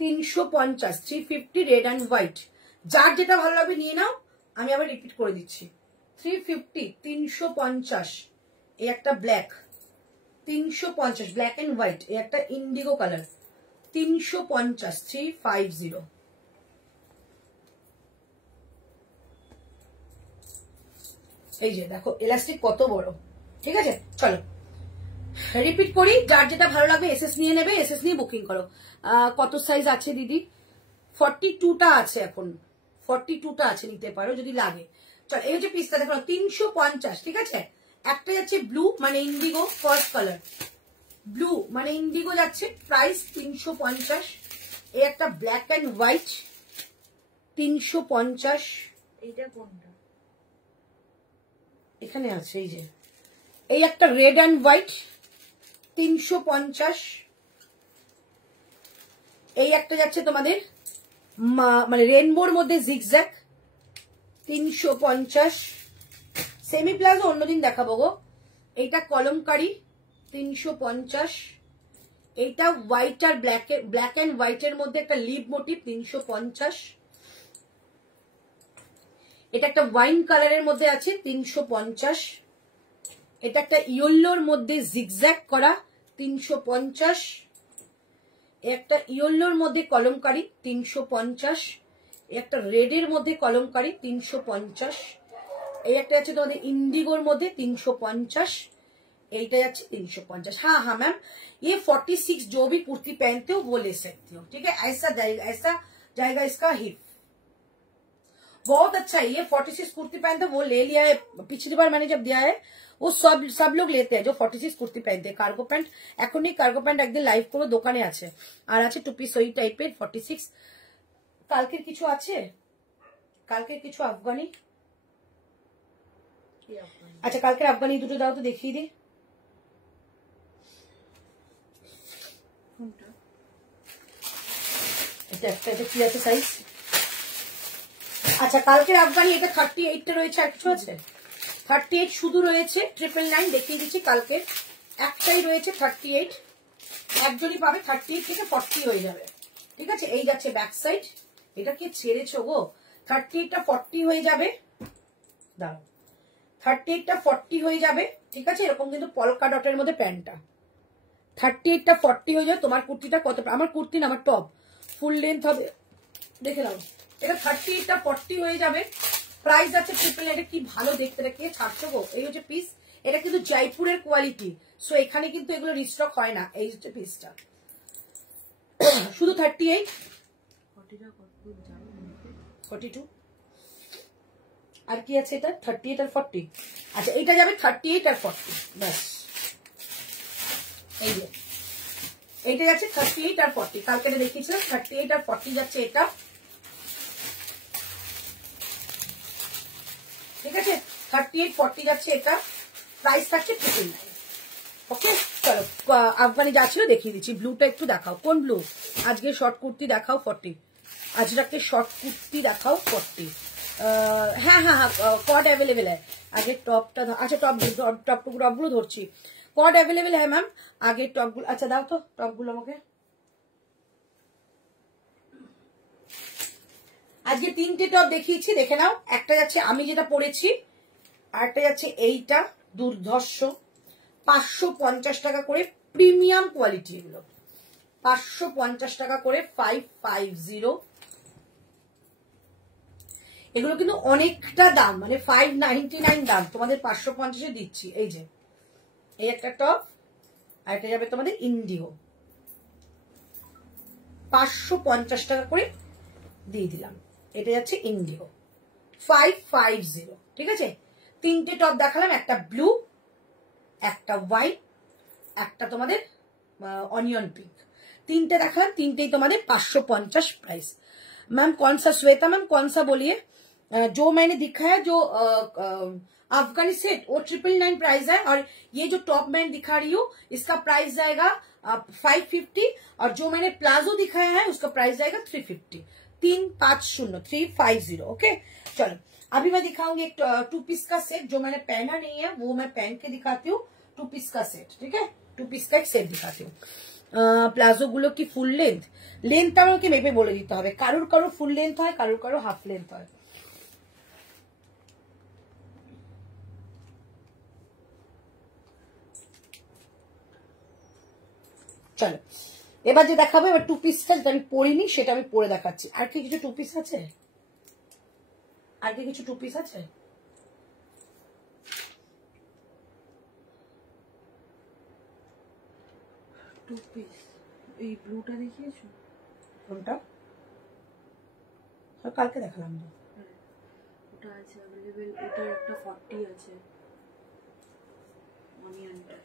350 350 রেড অ্যান্ড হোয়াইট যার যেটা ভালো লাগবে নিয়ে নাও আমি আবার রিপিট করে দিচ্ছি 350 350 এই একটা ব্ল্যাক 350 ব্ল্যাক এন্ড হোয়াইট এই একটা ইন্ডিগো কালার 350 350 এই যে দেখো এলাস্টিক কত বড় ঠিক আছে চলো রিপিট করি যার যেটা ভালো লাগবে এসএস নিয়ে নেবে এসএস নিয়ে বুকিং করো কত সাইজ আছে দিদি 42টা আছে এখন 42টা আছে নিতে পারো যদি লাগে চলো এই হচ্ছে পিসটা দেখো 350 ঠিক আছে একটা যাচ্ছে ব্লু মানে ইন্ডিগো ফার্স্ট কালার ব্লু মানে ইন্ডিগো যাচ্ছে প্রাইস 350 এই একটা ব্ল্যাক এন্ড হোয়াইট 350 এইটা কোনটা এখানে আছে এই যে এই একটা রেড এন্ড হোয়াইট 350 এই একটা যাচ্ছে তোমাদের মানে রেনবোর মধ্যে জিগজ্যাগ 350 সেমি প্লাজো অন্যদিন দেখাবো গো এইটা কলমকারি 350 এইটা হোয়াইট আর ব্ল্যাক এন্ড হোয়াইটের মধ্যে একটা লিভ মোটিভ 350 এটা একটা ওয়াইন কালারের মধ্যে আছে 350 এটা একটা ইয়েলোর মধ্যে জিগজ্যাগ করা 350 একটা ইয়েলোর মধ্যে কলমকারি 350, একটা রেডের মধ্যে কলমকারি 350, এই একটা আছে তোমাদের ইন্ডিগোর মধ্যে 350, এইটা যাচ্ছে 350। हाँ हाँ मैम, ये 46 जो भी कुर्ती पहनते हो वो ले सकते हो, ठीक है। ऐसा जाएगा इसका हिप, बहुत अच्छा है। ये 46 कुर्ती पहनते वो ले लिया है, पिछली बार मैंने जब दिया है वो सब लोग लेते हैं जो 46 कुर्ती पहनते हैं। कार्गो पैंट এখন नहीं, कार्गो पैंट একদিন লাইভ করে দোকানে আছে, আর আছে টু পিস ওই টাইপের 46। কালকের কিছু আছে, কালকের কিছু আফগানি, আচ্ছা কালকের আফগানি দুটো দাও তো দেখিয়ে দিই। এটা একটা, এটা কি আছে সাইজ? আচ্ছা কালকের আফগানি এটা 38টা রয়েছে, আর কিছু আছে? 38 শুধু রয়েছে, 999 দেখিয়ে দিচ্ছি। কালকে একটাই রয়েছে 38, একজনই পাবে 38 থেকে 40 হয়ে যাবে, ঠিক আছে। এই যাচ্ছে ব্যাক সাইড, এটা কি ছেড়েছো গো? 38টা 40 হয়ে যাবে, দাঁড়াও, 38টা 40 হয়ে যাবে, ঠিক আছে। এরকম কিন্তু পলকা ডটের মধ্যে প্যান্টটা 38টা 40 হয়ে যাবে। তোমার কুর্তিটা কত? আমার কুর্তি না, আমার টপ ফুল লেন্থ হবে, দেখে নাও। এটা 38টা 40 হয়ে যাবে, প্রাইস আছে 999। কি ভালো দেখতে, এটা কে ছাড়ছো গো? এই হচ্ছে পিস, এটা কিন্তু জয়পুরের কোয়ালিটি, সো এখানে কিন্তু এগুলো রিস্টক হয় না। এই হচ্ছে পিসটা, শুধু 38, 42, আর কি আছে এটা 38 আর 40। আচ্ছা এটা যাবে 38 আর 40, ব্যাস। এই যে এইটা যাচ্ছে 38 আর 40, কালকে দেখিয়েছিলাম 38 আর 40 যাচ্ছে এটা, ঠিক আছে। 38 40 যাচ্ছে এটা, প্রাইস থাকছে 999। ওকে চলো, আফগানি যা ছিল দেখিয়ে দিচ্ছি। ব্লুটা একটু দেখাও, কোন ব্লু? আজকে শর্ট কুর্তি দেখাও 40, আজকে শর্ট কুর্তি দেখাও 40। হ্যাঁ হ্যাঁ হ্যাঁ, কড অ্যাভেলেবেল है। আগে টপটা, আচ্ছা টপগুলো ধরছি, কড অ্যাভেলেবেল है ম্যাম। আগে টপগুলো, আচ্ছা দাও তো টপগুলো আমাকে। আজকে 3টে টপ দেখিয়েছি, দেখে নাও। একটা যাচ্ছে আমি যেটা পরেছি, আর একটা যাচ্ছে এইটা দুর্ধর্ষ, 550 টাকা করে, প্রিমিয়াম কোয়ালিটি এগুলো, 550 টাকা করে, 550। এগুলো কিন্তু অনেকটা দাম, মানে 599 দাম, তোমাদের 550-এ দিচ্ছি। এই যে এই একটা টপ, আর এটা যাবে তোমাদের ইন্ডিগো, 550 টাকা করে দিয়ে দিলাম। এটা যাচ্ছে ইন্ডিগো 550, ঠিক আছে। 3টে টপ দেখালাম, একটা ব্লু, একটা হোয়াইট, একটা তোমাদের অনিয়ন পিঙ্ক, 3টে দেখালাম, 3টেই তোমাদের 550 प्राइस। मैम कौन सा? श्वेता मैम कौन सा बोलिए? जो मैंने दिखाया जो अफगानी सेट वो 999 प्राइस है, और ये जो टॉप मैंने दिखा रही हूँ इसका प्राइस जाएगा 550, और जो मैंने प्लाजो दिखाया है उसका प्राइस जाएगा 350, 350 ओके। चलो अभी मैं दिखाऊंगी एक 2 पीस का सेट, जो मैंने पहना नहीं है वो मैं पहन के दिखाती हूँ। 2 पीस का सेट, ठीक है, 2 पीस का एक सेट दिखाती हूँ। প্লাজো গুলো কি ফুল লেন্থটা আমাকে মেপে বলে দিতে হবে, কারোর কারোর ফুল লেন্থ হয়, কারোর কারোর হাফ লেন্থ হয়। চলো এবার যে দেখাবো, এবার 2 পিসটা যেটা আমি পরিনি সেটা আমি পরে দেখাচ্ছি। আর কি কিছু 2 পিস আছে? আর কি কিছু 2 পিস আছে? এই ব্লুটা দেখিয়েছো? কোনটা? কালকে দেখালাম না, ওটা আছে अवेलेबल, ওটা একটা 40 আছে অনিয়নটা।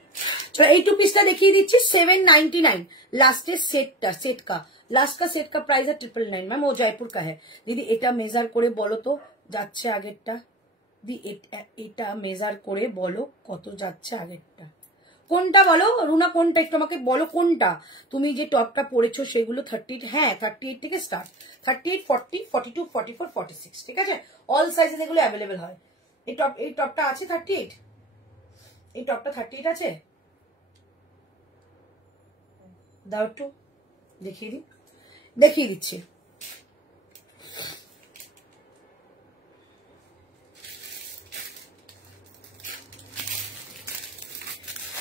चलो এই 2 পিসটা দেখিয়ে দিচ্ছি 799 লাস্টের সেটটা, लास्ट का सेट का प्राइस है 999। मैम वो जयपुर का है। दीदी এটা মেজার করে বলো তো যাচ্ছে আগেরটা, দিদি এটা মেজার করে বলো কত যাচ্ছে আগেরটা, কোনটা বলো রুনা, কোনটা একটু আমাকে বলো, কোনটা তুমি যে টপটা পরেছো সেগুলো 38, হ্যাঁ 38 থেকে স্টার্ট, 38 40 42 44 46, ঠিক আছে। অল সাইজেস এগুলো অ্যাভেলেবেল হয়। এই টপটা আছে 38, এই টপটা 38 আছে, দাও একটু দেখিয়ে দিচ্ছি।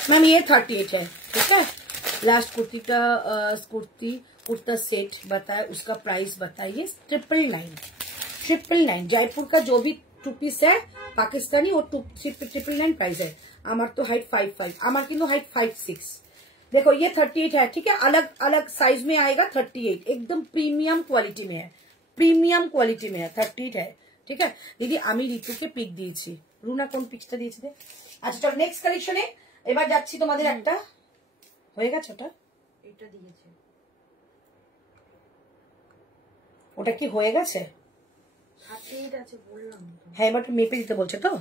मैम ये 38 है, ठीक है, लास्ट कुर्ती का कुर्ता सेट बताया, उसका प्राइस बताइए। 999 जयपुर का जो भी 2 पीस है पाकिस्तानी वो 999 प्राइस है। আমার तो हाइट 55, আমার কিন্তু हाइट 56। देखो ये 38 है, ठीक है, अलग अलग साइज में आएगा। 38 एकदम प्रीमियम क्वालिटी में है, प्रीमियम क्वालिटी में है, 38 है, ठीक है। दीदी আমি ঋতুকে পিক দিয়েছি, রুনা কোন পিকটা দিয়েছে রে? আচ্ছা চলো নেক্সট কালেকশনে এবার যাচ্ছি। তোমাদের একটা হয়ে গেছে, ওটা এটা দিয়েছে, ওটা কি হয়ে গেছে? 38 আছে বললাম তো। হ্যাঁ এবার মেপে দিতে বলছে তো।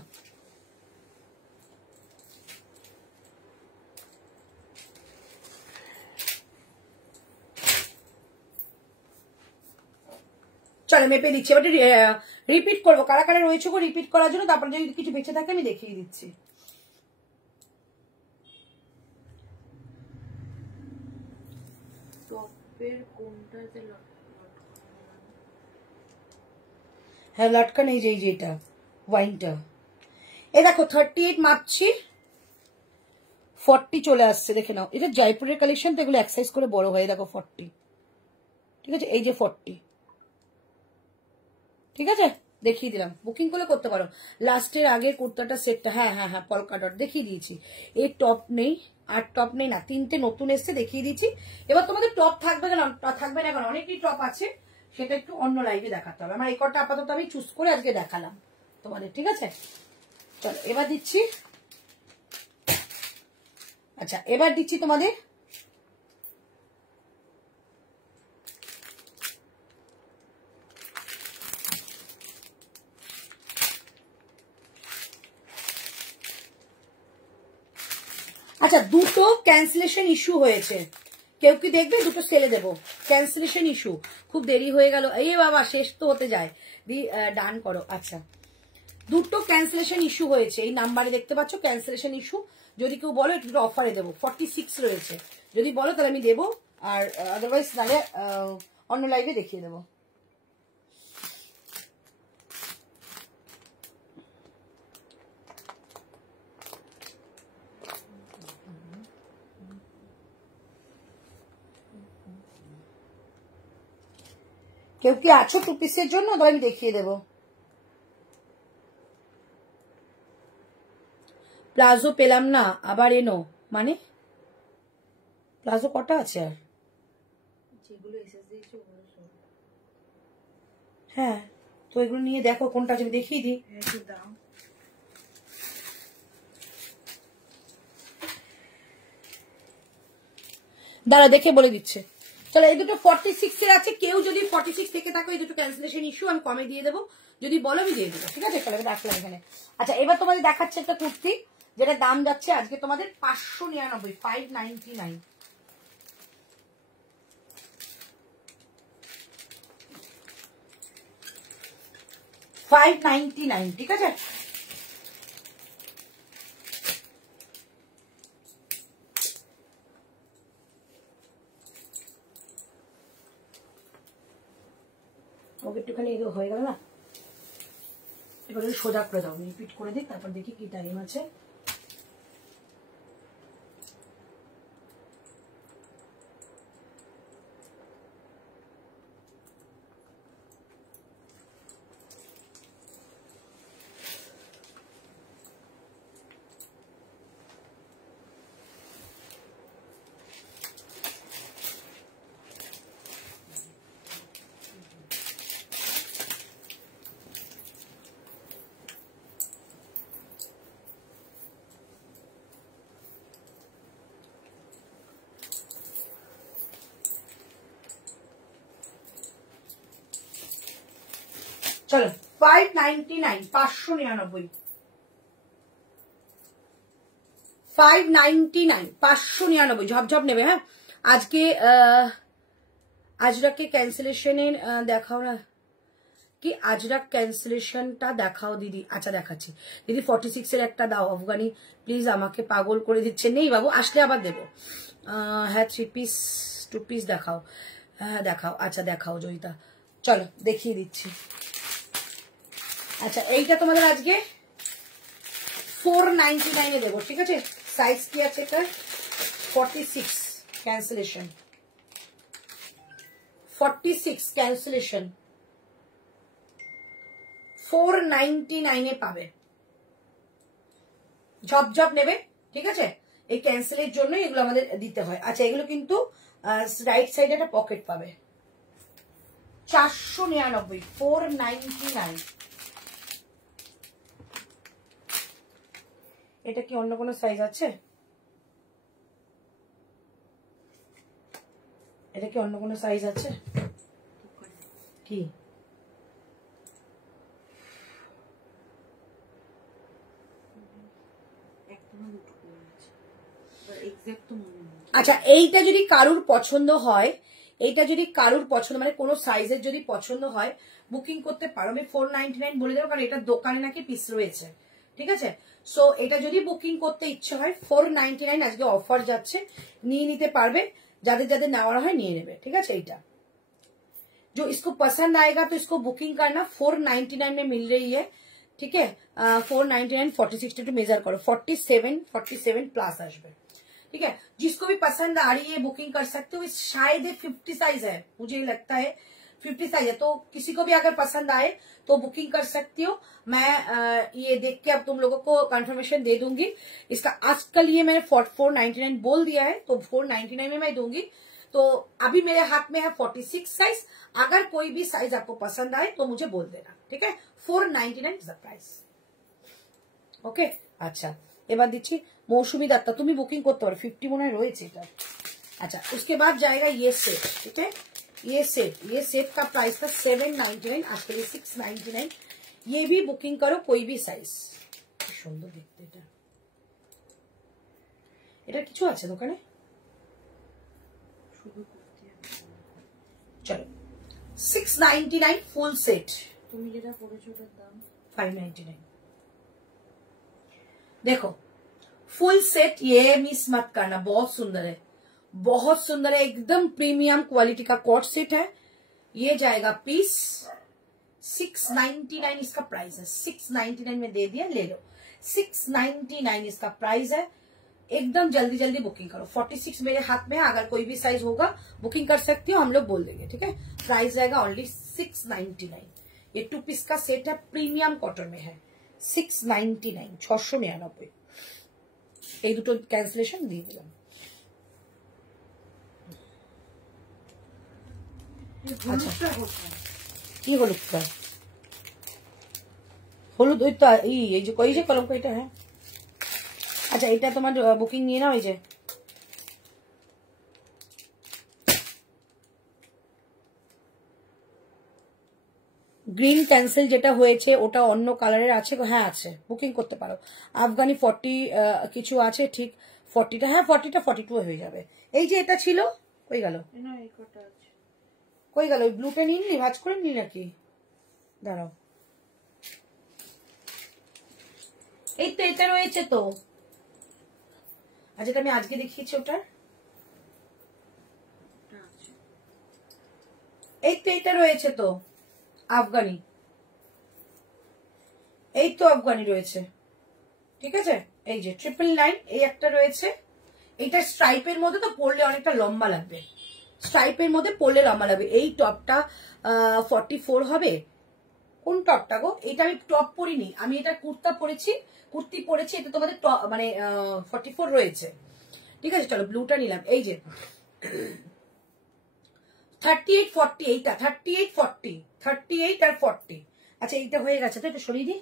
চলো মেপে দিচ্ছি, এবার রিপিট করবো। কারা কারা রয়েছে গো রিপিট করার জন্য, তারপরে যদি কিছু বেঁচে থাকে আমি দেখিয়ে দিচ্ছি। টপের কোনটাতে হ্যাঁ লটকান এই যে এটা ওয়াইনটা, এই দেখো 38 মাপছি, 40 চলে আসছে, দেখে নাও। এটা জয়পুরের কালেকশন তো, এগুলো এক্সারসাইজ করে বড় হয়ে দেখো 40, ঠিক আছে, এই যে 40, ঠিক আছে, দেখিয়ে দিলাম। বুকিং করলে করতে পারো। লাস্টের আগের কুর্তাটা সেটটা, হ্যাঁ হ্যাঁ হ্যাঁ পলকা ডট দেখিয়ে দিয়েছি। এই টপ নেই, আর টপ নেই না, 3টে নতুন এসছে দেখিয়ে দিয়েছি। এবার তোমাদের টপ থাকবে না, থাকবে না কারণ অনেকই টপ আছে, সেটা একটু অন্য লাইভে দেখাতে হবে। আমার এই কটা আপাতত আমি চুজ করে আজকে দেখালাম তোমাদের, ঠিক আছে। চলো এবার দিচ্ছি, আচ্ছা এবার দিচ্ছি তোমাদের আচ্ছা দুটো ক্যান্সেলেশন ইস্যু হয়েছে, কেউ কি দেখবে? দুটো সেলে দেবো, ক্যান্সেলেশন ইস্যু, খুব দেরি হয়ে গেল। এই বাবা শেষ তো হতে যায়, ডান করো। আচ্ছা দুটো ক্যান্সেলেশন ইস্যু হয়েছে, এই নাম্বারে দেখতে পাচ্ছ ক্যান্সেলেশন ইস্যু। যদি কেউ বলো একটু অফারে দেবো, 46 রয়েছে, যদি বলো তাহলে আমি দেবো, আর আদারওয়াইজ তাহলে অন্য লাইভে দেখিয়ে দেবো। কেউ কি আছো 2 পিসের জন্য? তো আমি দেখিয়ে দেবো। প্লাজো পেলাম না, আবার এনো মানে প্লাজো কটা আছে আর? যেগুলো এসএস দিয়েছে ওগুলো সব। হ্যাঁ তো এগুলো নিয়ে দেখো কোনটা আছে, আমি দেখিয়ে দিই। একটু দাম দাঁড়া দেখে বলে দিচ্ছে। চলো এই দুটো 46 এর আছে, কেউ যদি 46 থেকে থাকো এই দুটো ক্যান্সেলেশন ইস্যু, আমি কমে দিয়ে দেবো, যদি বলো আমি দিয়ে দেবো, ঠিক আছে। চলো রাখলাম এখানে। আচ্ছা এবার তোমাদের দেখাচ্ছে একটা কুর্তি, যেটা দাম যাচ্ছে আজকে তোমাদের 599, 599, $599, ঠিক আছে। ওকে একটুখানি এগুলো হয়ে গেল না, এবার সোজা করে দাও, রিপিট করে দিই, তারপর দেখি কি টাইম আছে। চলো 599, 599, 599, 599 ঝপঝপ নেবে। হ্যাঁ আজকে আজরাকে ক্যান্সেলেশনের দেখাও না কি, আজরাক ক্যান্সেলেশনটা দেখাও দিদি। আচ্ছা দেখাচ্ছি দিদি, 46 এর একটা দাও আফগানি প্লিজ, আমাকে পাগল করে দিচ্ছে। নেই বাবু, আসলে আবার দেবো। হ্যাঁ 3 পিস 2 পিস দেখাও, হ্যাঁ দেখাও। আচ্ছা দেখাও জয়িতা, চলো দেখিয়ে দিচ্ছি। আচ্ছা এইটা তোমাদের আজকে 499 এ দেবো, ঠিক আছে। সাইজ কি আছে এটা? 46, ক্যান্সেলেশন, 46 ক্যান্সেলেশন, 499 পাবে। ঝপঝপ নেবে, ঠিক আছে? এই ক্যান্সেলের জন্য এগুলো আমাদের দিতে হয়। আচ্ছা, এগুলো কিন্তু রাইট সাইডে একটা পকেট পাবে। 499, 499। এটা কি অন্য কোনো সাইজ আছে? এটা কি অন্য কোনো সাইজ আছে? কি আচ্ছা, এইটা যদি কারুর পছন্দ হয়, এইটা যদি কারুর পছন্দ মানে কোনো সাইজের যদি পছন্দ হয় বুকিং করতে পারো। আমি 499 বলে দেবো, কারণ এটা দোকানে নাকি পিস রয়েছে, ঠিক আছে? সো এটা যদি বুকিং করতে ইচ্ছে হয় 499 আজকে অফার যাচ্ছে, নিয়ে নিতে পারবে। যাদের যাদের নেওয়ার হয় নিয়ে নেবে, ঠিক আছে? এইটা जो इसको पसंद आएगा तो इसको बुकिंग करना। 499 में मिल रही है, ठीक है? 499 46 टू मेजर करो, 47 प्लस आसবে, ठीक है? जिसको भी पसंद आ रही है बुकिंग कर सकते हो। शायद 50 साइज है, मुझे लगता है 50 साइज है, तो किसी को भी अगर पसंद आए तो बुकिंग कर सकती हो। मैं ये देख के अब तुम लोगों को कंफर्मेशन दे दूंगी। इसका आजकल ये मैंने 499 बोल दिया है, तो 499 में मैं दूंगी। तो अभी मेरे हाथ में है 46 साइज। अगर कोई भी साइज आपको पसंद आए तो मुझे बोल देना, ठीक है? 499 इज द प्राइस। ओके, अच्छा এবার দিচ্ছি মৌসুমী দত্তা, তুমি বুকিং করতে পারো, 50 মনে রয়েছে এটা। अच्छा, उसके बाद जाएगा ये सेट, ठीक है? ये सेट का प्राइस था 799, आजकल 699। ये भी बुकिंग करो, कोई भी साइज। সুন্দর দেখতে এটা। এটা কিছু আছে দোকানে? चलो 699 फुल सेट। তুমি যেটা পড়েছো ওটার দাম 599। देखो फुल सेट, ये मिस मत करना, बहुत सुंदर है, बहुत सुंदर है, एकदम प्रीमियम क्वालिटी का कॉट सेट है। ये जाएगा पीस 699 इसका प्राइस है। 699 में दे दिया, ले लो। 699 इसका प्राइस है। एकदम जल्दी जल्दी बुकिंग करो। 46 मेरे हाथ में है, अगर कोई भी साइज होगा बुकिंग कर सकती हो, हम लोग बोल देंगे, ठीक है? प्राइस जाएगा ओनली 699। ये 2 पीस का सेट है, प्रीमियम कॉटन में है। 699, 699। এই দুটো ক্যান্সেলেশন দিয়ে দিলাম। আচ্ছা, কি হলুদটা? হলুদ ওই তো এই যে কই যে কলঙ্ক, এটা হ্যাঁ। আচ্ছা, এটা তোমার বুকিং নিয়ে নাও। এই যে গ্রিন ক্যান্সেল যেটা হয়েছে ওটা অন্য কালারের আছে, হ্যাঁ আছে, বুকিং করতে পারো। আফগানি 40 কিছু আছে, ঠিক 40টা, হ্যাঁ 40টা 42 হয়ে যাবে। এই যে এটা ছিল, কই গেল? কই গেল? ওই ব্লুটা নিননি, ভাঁজ করে নি নাকি? দাঁড়াও, এই তো এটা রয়েছে তো। আচ্ছা, আমি আজকে দেখিয়েছি ওটার, এই তো এটা রয়েছে তো আফগানি, এই তো আফগানি রয়েছে, ঠিক আছে? এই যে 999, এই একটা রয়েছে। এইটা স্ট্রাইপের মধ্যে তো পরলে অনেকটা লম্বা লাগবে, স্ট্রাইপের মধ্যে পরলে লম্বা লাগবে। এই টপটা 44 হবে। কোন টপটা গো? এটা আমি টপ পরিনি, আমি এটা কুর্তা পরেছি, কুর্তি পরেছি। এটা তোমাদের মানে 44 রয়েছে, ঠিক আছে? চলো ব্লুটা নিলাম। এই যে 38 40, এইটা 38 40, 38 আর 40। আচ্ছা, এইটা হয়ে গেছে তো, এটা সরিয়ে দিই।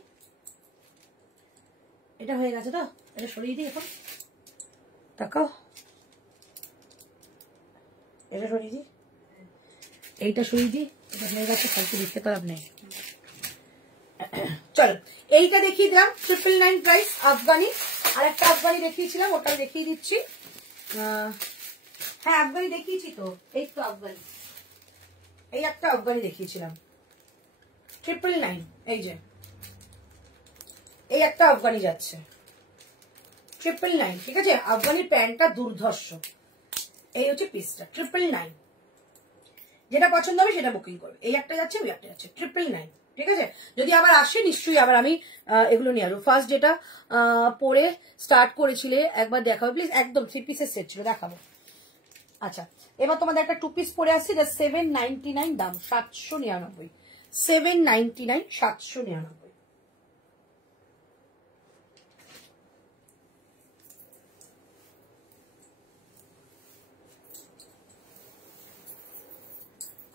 এটা হয়ে গেছে তো, এটা সরিয়ে দিই এখন। তাকাও, এটা সরিয়ে দিই, এইটা সরিয়ে দিই। এটা হয়ে গেছে, ফালতু লিখতে তো লাভ নেই। চলো এইটা দেখিয়ে দিলাম, 999 প্রাইস আফগানি। আর একটা আফগানি দেখিয়েছিলাম, ওটা দেখিয়ে দিচ্ছি। হ্যাঁ আফগানি দেখিয়েছি তো, এই তো আফগানি, এই একটা আফগানি দেখিয়েছিলাম 999। এই যে এই একটা আফগানি যাচ্ছে 999, ঠিক আছে? আফগানির প্যান্টটা দুর্ধর্ষ। এই হচ্ছে পিসটা 999। যেটা পছন্দ হবে সেটা বুকিং করবে। এই একটা যাচ্ছে, ওই একটা যাচ্ছে 999, ঠিক আছে? যদি আবার আসে নিশ্চয়ই আবার আমি এগুলো নিয়ে আসবো। ফার্স্ট যেটা পরে স্টার্ট করেছিলে একবার দেখাবো প্লিজ, একদম 3 পিসের সেট ছিল, দেখাবো। আচ্ছা, এবার তোমাদের একটা 2 পিস পরে আসছে, যা 799 দাম, 799, 799, 799।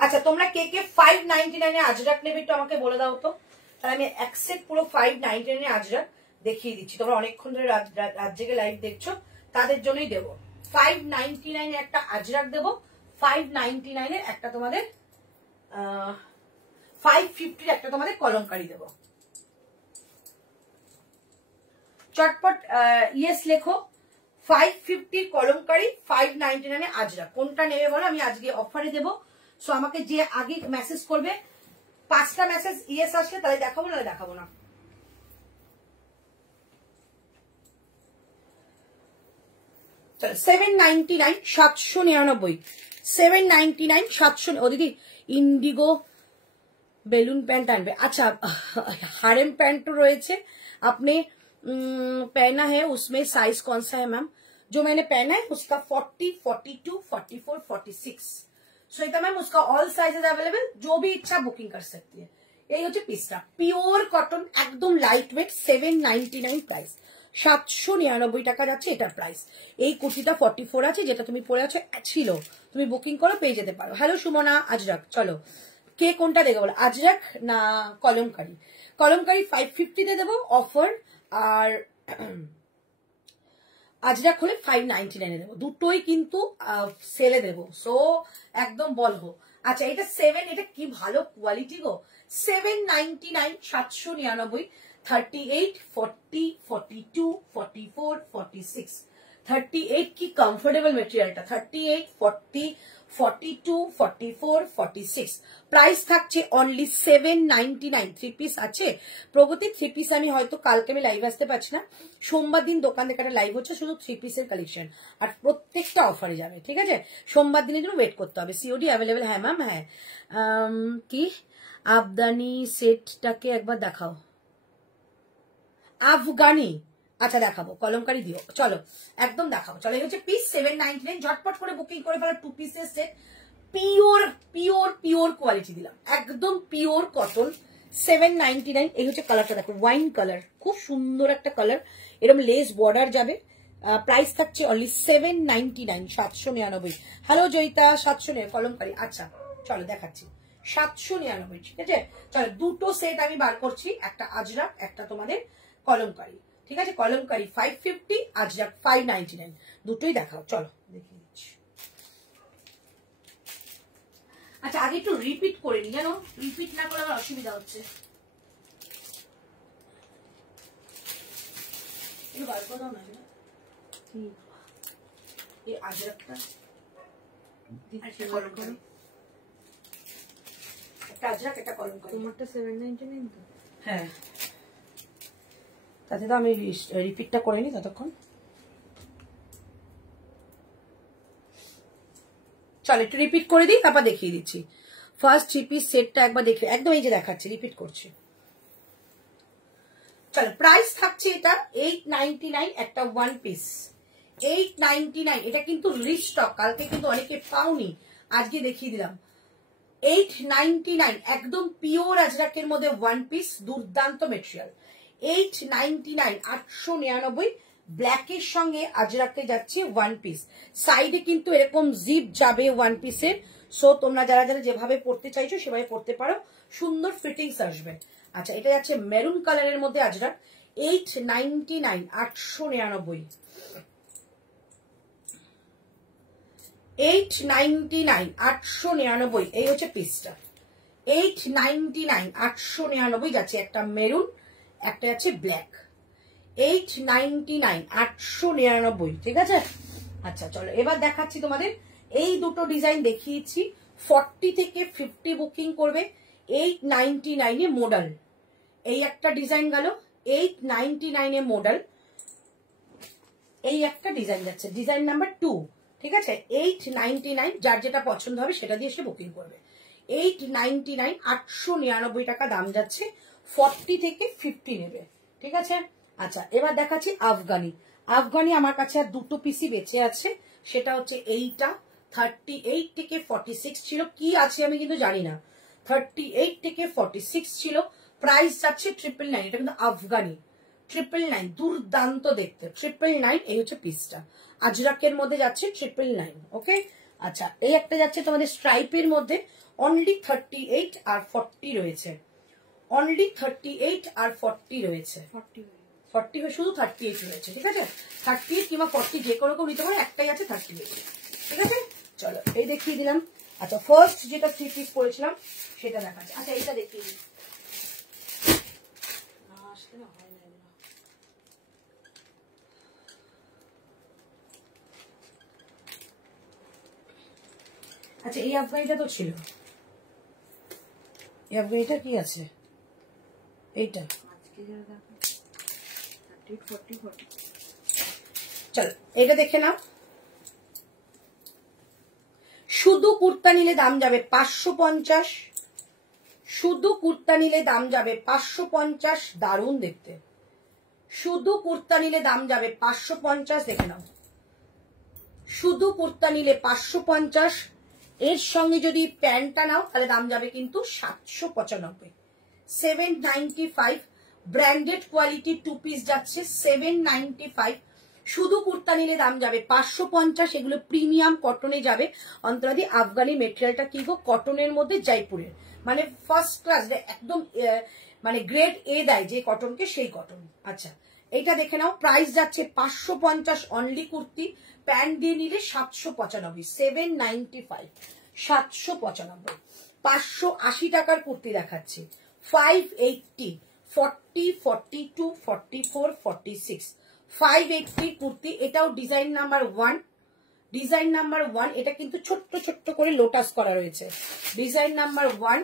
আচ্ছা, তোমরা কে কে 599 আজরাক নেবে একটু আমাকে বলে দাও তো, তাহলে আমি এক সেট পুরো 599 আজরাক দেখিয়ে দিচ্ছি। তোমরা অনেকক্ষণ ধরে রাত জেগে লাইভ দেখছো, তাদের জন্যই দেবো। 599 একটা আজরাক দেবো, 599 একটা তোমাদের 550 একটা তোমাদের কলমকারি দেবো। চটপট ইয়েস লেখো, 550 কলমকারি, 599 আজরাক। কোনটা নেবে বলো, আমি আজকে অফারে দেবো। সো আমাকে যে আগে মেসেজ করবে, 5টা মেসেজ ইয়েস আসলে তাহলে দেখাবো, নাহলে দেখাবো না। চলো 799, 799, 799, 700। ও দিদি ইন্ডিগো বেলুন প্যান্ট আনবে। আচ্ছা, হারেম প্যান্টও রয়েছে। আপনি पहना है उसमें साइज कौन सा है मैम? जो मैंने पहना है उसका 40, 42, 44, 46। श्वेता मैम उसका ऑल साइजेस अवेलेबल, जो भी इच्छा बुकिंग कर सकती है। यही হচ্ছে পিসটা, পিওর কটন, একদম লাইট ওয়েট, 799 প্রাইস, 799 টাকা যাচ্ছে এটার প্রাইস। এই কুর্তিটা 44 আছে, যেটা তুমি পরে আছো ছিল, তুমি বুকিং করো পেয়ে যেতে পারো। হ্যালো সুমনা, আজরাক। চলো কে কোনটা দেখে বলো, আজরাক না কলমকারি? কলমকারি 550 তে দেবো অফার, আর আজরাক হলে 599 দেবো, দুটোই কিন্তু সেলে দেবো। সো একদম বলবো। আচ্ছা, এটা 7, এটা কি ভালো কোয়ালিটি গো, 799, 799, 38, 40, 42, 44, 46, 38 কি কমফোর্টেবল মেটেরিয়ালটা, 38, 40, 42, 44, 46 প্রাইস থাকছে অনলি 799। 3 পিস আছে প্রগতি, 3 পিস আমি হয়তো কালকে আমি লাইভ আসতে পারছি না, সোমবার দিন দোকান দেখাটা লাইভ হচ্ছে, শুধু 3 পিসের কালেকশন, আর প্রত্যেকটা অফারে যাবে, ঠিক আছে? সোমবার দিনের জন্য ওয়েট করতে হবে। COD available? হ্যাঁ ম্যাম, হ্যাঁ। কি আফগানি সেটটাকে একবার দেখাও। আফগানি, আচ্ছা দেখাবো, কলমকারি দিও, চলো একদম দেখাবো। চলো এই হচ্ছে পিস 799, ঝটপট করে বুকিং করে ফেলো। 2 পিসের set, pure pure pure quality দিলাম, একদম পিওর কটন, 799। এই হচ্ছে কালারটা দেখো, ওয়াইন কালার, খুব সুন্দর একটা কালার, এরকম লেস বর্ডার যাবে। প্রাইস থাকছে অনলি 799, 799। হ্যালো জয়িতা, 799 কলমকারি। আচ্ছা চলো দেখাচ্ছি, 799, ঠিক আছে? চলো দুটো সেট আমি বার করছি, একটা আজরাক, একটা তোমাদের কলমকারি, ঠিক আছে? কলমকারি 550, আজরাক 599, দুটোই দেখাও। চলো দেখে নিচ্ছি। আচ্ছা আগে একটু রিপিট করে নি, জানো রিপিট না করলে আমার অসুবিধা হচ্ছে। বার করে দাও না, এই আজরাকটা কলমকারি, একটা আজরাক, একটা কলমকারি। তোমারটা 799 তো? হ্যাঁ, তাতে তো আমি রিপিটটা করে নি ততক্ষণ। চল একটু রিপিট করে দিই, তারপর দেখিয়ে দিচ্ছি। ফার্স্ট 3 পিস সেটটা একবার দেখে, একদম এই যে দেখাচ্ছি, রিপিট করছি। চলো প্রাইস থাকছে এটা 899, একটা 1 পিস 899। এটা কিন্তু রিস্টক, কালকে কিন্তু অনেকে পাওনি, আজকে দেখিয়ে দিলাম। 899, একদম পিওর আজরাকের মধ্যে 1 পিস, দুর্দান্ত মেটেরিয়াল। 899, 899, ব্ল্যাকের সঙ্গে আজরাকে যাচ্ছে 1 পিস। সাইডে কিন্তু এরকম জিপ যাবে 1 পিসের। সো তোমরা যারা যারা যেভাবে পড়তে চাইছো সেভাবে পড়তে পারো, সুন্দর ফিটিংস আসবে। আচ্ছা এটা যাচ্ছে মেরুন কালারের মধ্যে আজরাক, 899, 899, 899, 899, এই হচ্ছে পিসটা। 899, 899 যাচ্ছে, একটা মেরুন, একটা যাচ্ছে ব্ল্যাক। 899, 899, ঠিক আছে? আচ্ছা চলো এবার দেখাচ্ছি তোমাদের, এই দুটো ডিজাইন দেখিয়েছি। 40 থেকে 50 বুকিং করবে, 899 এ মডেল। এই একটা ডিজাইন গেল 899 এ মডেল, এই একটা ডিজাইন যাচ্ছে, ডিজাইন নাম্বার 2, ঠিক আছে? 899, যার যেটা পছন্দ হবে সেটা দিয়ে সে বুকিং করবে। 899, 899 টাকা দাম যাচ্ছে, 40 থেকে 50 নেবে, ঠিক আছে? আচ্ছা এবার দেখাচ্ছি আফগানি। আফগানি আমার কাছে আর দুটো পিসি বেঁচে আছে, সেটা হচ্ছে এইটা 38 থেকে 46 ছিল, কি আছে আমি কিন্তু জানি না। 38 থেকে 46 ছিল, প্রাইস যাচ্ছে 999। এটা কিন্তু আফগানি 999, দুর্দান্ত দেখতে 999। এই হচ্ছে পিসটা, আজরাকের মধ্যে যাচ্ছে 999। ওকে, আচ্ছা এই একটা যাচ্ছে তোমাদের স্ট্রাইপের মধ্যে, অনলি 38 আর 40 রয়েছে, অনলি 38 আর 40 রয়েছে, 40 শুধু 38 রয়েছে, ঠিক আছে। 38 কিংবা 40 যে কোনো কেউ নিতে পারে, একটাই আছে 38, ঠিক আছে। চলো এই দেখিয়ে দিলাম। আচ্ছা ফার্স্ট যেটা 3 পিস পরেছিলাম সেটা দেখাচ্ছি। আচ্ছা এইটা দেখিয়ে দিই। আচ্ছা এই আফগানিটা তো ছিল, এই আফগানিটা কি আছে, এইটা। চলো এটা দেখে নাও। শুধু কুর্তা নিলে দাম যাবে 550, শুধু কুর্তা নিলে দাম যাবে 550, দারুণ দেখতে। শুধু কুর্তা নিলে দাম যাবে 550, দেখে নাও। শুধু কুর্তা নিলে 550, এর সঙ্গে যদি প্যান্টটা নাও তাহলে দাম যাবে কিন্তু 795, 795। ব্র্যান্ডেড কোয়ালিটি 2 পিস যাচ্ছে 795। শুধু কুর্তা নিলে দাম যাবে 550, এগুলো প্রিমিয়াম কটনে যাবে। অন্তরাদি আফগানি মেটেরিয়ালটা কি গো, কটনের মধ্যে জয়পুরের, মানে ফার্স্ট ক্লাস, একদম মানে গ্রেড এ দেয় যে কটনকে, সেই কটন। আচ্ছা এইটা দেখে নাও, প্রাইস যাচ্ছে 550 অনলি কুর্তি, প্যান্ট দিয়ে নিলে 795, 795, 795। 580 টাকার কুর্তি দেখাচ্ছি, 580, 40, 42, 44, 46, 580 কুর্তি। এটাও ডিজাইন নাম্বার 1, ডিজাইন নাম্বার 1। এটা কিন্তু ছোট্ট ছোট্ট করে লোটাস করা রয়েছে, design number 1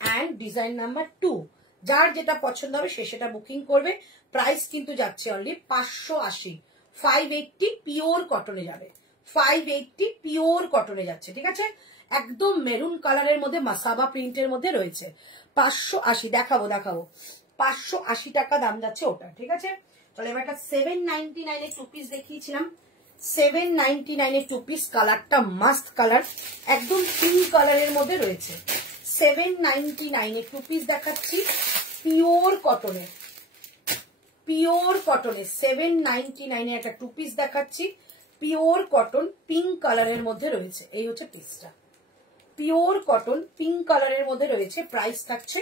and design number 2। যার যেটা পছন্দ হবে সে সেটা বুকিং করবে। প্রাইস কিন্তু যাচ্ছে অনলি 580, 580 পিওর কটনে যাবে, 580 পিওর কটনে যাচ্ছে, ঠিক আছে। একদম মেরুন কালারের মধ্যে মাসাবা প্রিন্টের মধ্যে রয়েছে, 580। দেখাবো 580 টাকা দাম যাচ্ছে ওটা, ঠিক আছে। তাহলে এবার একটা 799 এর 2 পিস দেখিয়েছিলাম, 799 এর 2 পিস, কালারটা মাস্ট কালার, একদম পিঙ্ক কালারের মধ্যে রয়েছে। 799 এর 2 পিস দেখাচ্ছি, পিওর কটনে, পিওর কটনে 799 এর একটা 2 পিস দেখাচ্ছি, পিওর কটন পিঙ্ক কালারের মধ্যে রয়েছে। এই হচ্ছে পিসটা, পিওর কটন পিঙ্ক কালারের মধ্যে রয়েছে। প্রাইস থাকছে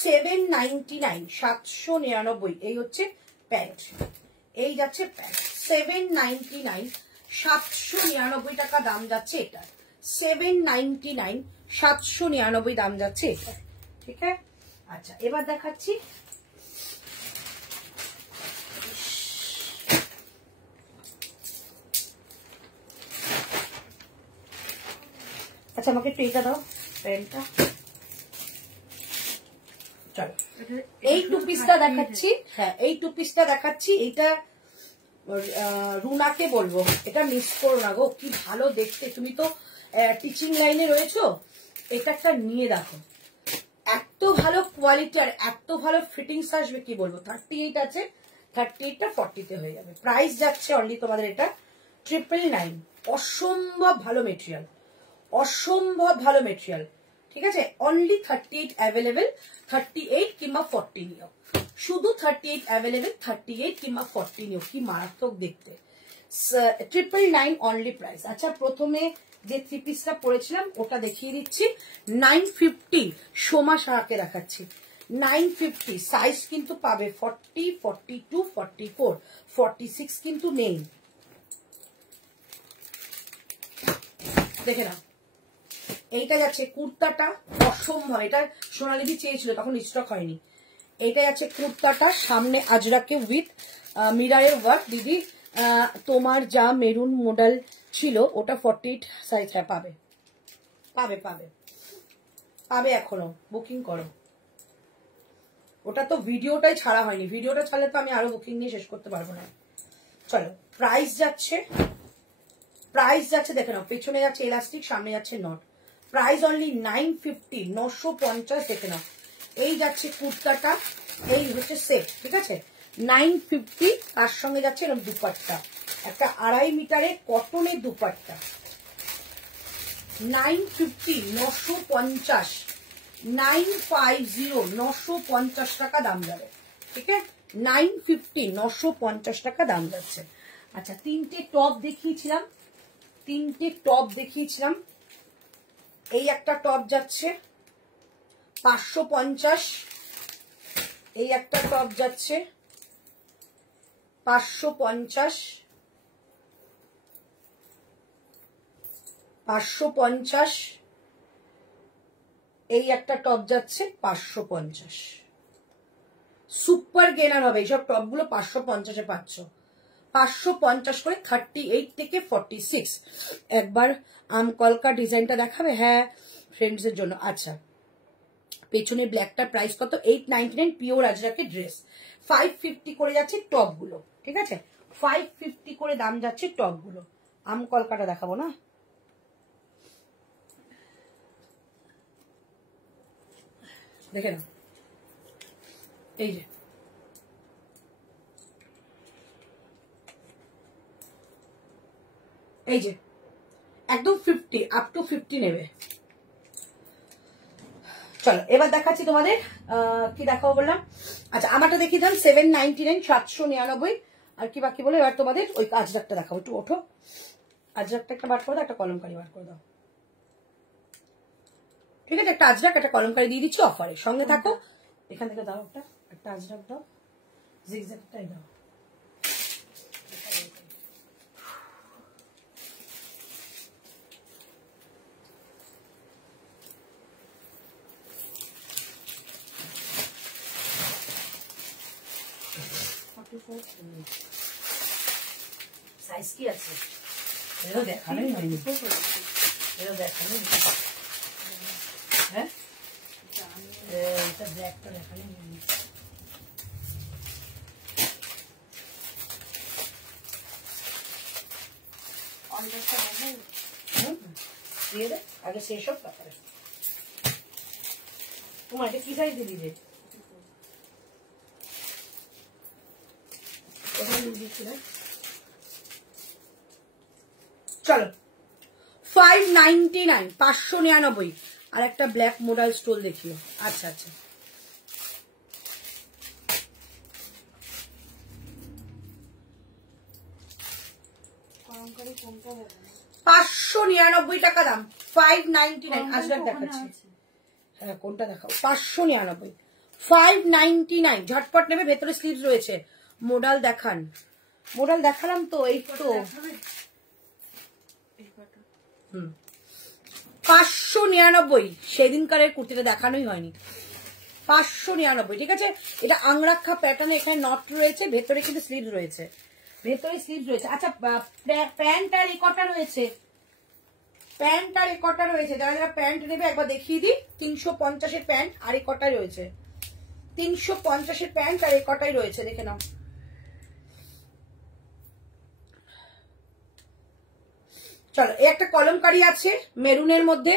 799, 799। এই হচ্ছে প্যান্ট, এই যাচ্ছে প্যান্ট 799, 799 টাকা দাম যাচ্ছে এটা, 799, 799 দাম যাচ্ছে এটা, ঠিক আছে। আচ্ছা এবার দেখাচ্ছি আচ্ছা আমাকে একটু এটা দাও, প্যান্টটা। চলো এই 2 পিসটা দেখাচ্ছি, হ্যাঁ এই 2 পিসটা দেখাচ্ছি। এইটা রুনাকে বলবো এটা মিস করো না গো, কি ভালো দেখতে। তুমি তো টিচিং লাইনে রয়েছো, এটা একটা নিয়ে দেখো, এত ভালো কোয়ালিটি আর এত ভালো ফিটিংস আসবে কি বলবো। 38 আছে, 38টা 40তে হয়ে যাবে। প্রাইস যাচ্ছে অনলি তোমাদের এটা 999। অসম্ভব ভালো মেটেরিয়াল, অসম্ভব ভালো মেটেরিয়াল, ঠিক আছে। অনলি 38 অ্যাভেলেবেল, 38 কিংবা 40 নিও, শুধু 38 অ্যাভেলেবেল, 38 কিংবা 40 নিও। কি মারাত্মক দেখতে, 999 অনলি প্রাইস। আচ্ছা প্রথমে যে 3 পিসটা পরেছিলাম ওটা দেখিয়ে দিচ্ছি, 950 সোমা সাহাকে দেখাচ্ছি, 950 সাইজ কিন্তু পাবে 40, 42, 44, 46 কিন্তু নেই, দেখে নাও। এইটা যাচ্ছে কুর্তাটা, অসম্ভব, এটা সোনালিদি চেয়েছিল তখন স্টক হয়নি। এইটা যাচ্ছে কুর্তাটা, সামনে আজরাকে উইথ মিরারের ওয়ার্ক। দিদি তোমার যা মেরুন মডেল ছিল ওটা 48 সাইজ, হ্যাঁ পাবে পাবে পাবে পাবে, এখনো বুকিং করো। ওটা তো ভিডিওটাই ছাড়া হয়নি, ভিডিওটা ছাড়লে তো আমি আরো বুকিং নিয়ে শেষ করতে পারবো না। চলো প্রাইস যাচ্ছে, প্রাইস যাচ্ছে দেখে নাও, পেছনে যাচ্ছে এলাস্টিক, সামনে যাচ্ছে নট। প্রাইস অনলি 950, 950 দেখে নাও। এই যাচ্ছে কুর্তাটা, এই হচ্ছে সেট, ঠিক আছে 950। তার সঙ্গে যাচ্ছে এরকম দুপাট্টা, একটা 2.5 মিটারের কটনের দুপাট্টা, 950 950 950 950 টাকা দাম যাবে। ঠিক আছে 950 950 টাকা দাম যাচ্ছে। আচ্ছা তিনটে টপ দেখিয়েছিলাম, এই একটা টপ যাচ্ছে 550, এই একটা টপ যাচ্ছে 550, 550, এই একটা টপ যাচ্ছে 550। সুপার গেনার হবে এইসব টপগুলো, 550-এ পাচ্ছ। 550 করে 38 থেকে 46। একবার আমকলকা ডিজাইনটা দেখাবে? হ্যাঁ ফ্রেন্ডসদের জন্য। আচ্ছা পেছনে ব্ল্যাকটার প্রাইস কত? 899 পিওর আজরাকের ড্রেস। 550 করে যাচ্ছে টপগুলো। ঠিক আছে 550 করে দাম যাচ্ছে টপগুলো। আমকলকাটা দেখাবো না? দেখে নাও, এই যে একদম 50 আপ টু 50 নেবে। চলো এবার দেখাচ্ছি তোমাদের কি দেখাবো বললাম। আচ্ছা আমারটা দেখিয়ে দিলাম 799 799। আর কি বাকি বলে এবার তোমাদের ওই আজরাকটা দেখাবো। একটু ওঠো, আজরাকটা একটা বার করে দাও, একটা কলমকারি বার করে দাও। ঠিক আছে একটা আজরাক একটা কলমকারি দিয়ে দিচ্ছি অফারে, সঙ্গে থাকো। এখান থেকে দাও একটা আজরাক দাও, জিগজ্যাগটাই দাও। সাইজ কি আছে এও দেখানোই হয়নি, হ্যাঁ এটা ব্ল্যাকটা দেখানোই হয়নি। দিয়ে দে আগে শেষ হোক তারপরে। তোমার এটা কি সাইজ দিলি রে? চলো 599 599 আর একটা ব্ল্যাক মোডাল স্টোল দেখিও। আচ্ছা আচ্ছা 599 টাকা দাম। 599 আজরাক দেখাচ্ছি। হ্যাঁ কোনটা দেখাও? 599 599 ঝটপট নেবে। ভেতরে স্লিভস রয়েছে। মোডাল দেখান, মোডাল দেখালাম তো, এই তো 599। সেদিনকার কুর্তিটা দেখানোই হয়নি। 599 ঠিক আছে। এটা আংরাক্ষা প্যাটার্নে, এখানে নট রয়েছে, ভেতরে কিন্তু স্লিভস রয়েছে, ভেতরে স্লিভস রয়েছে। আচ্ছা প্যান্ট আর একটা রয়েছে, প্যান্ট আর একটা রয়েছে। যারা যারা প্যান্ট নেবে একবার দেখিয়ে দিই। 350-এর প্যান্ট আর একটাই রয়েছে, 350-এর প্যান্ট আর একটাই রয়েছে, দেখে নাও। চলো এই একটা কলমকারি আছে মেরুনের মধ্যে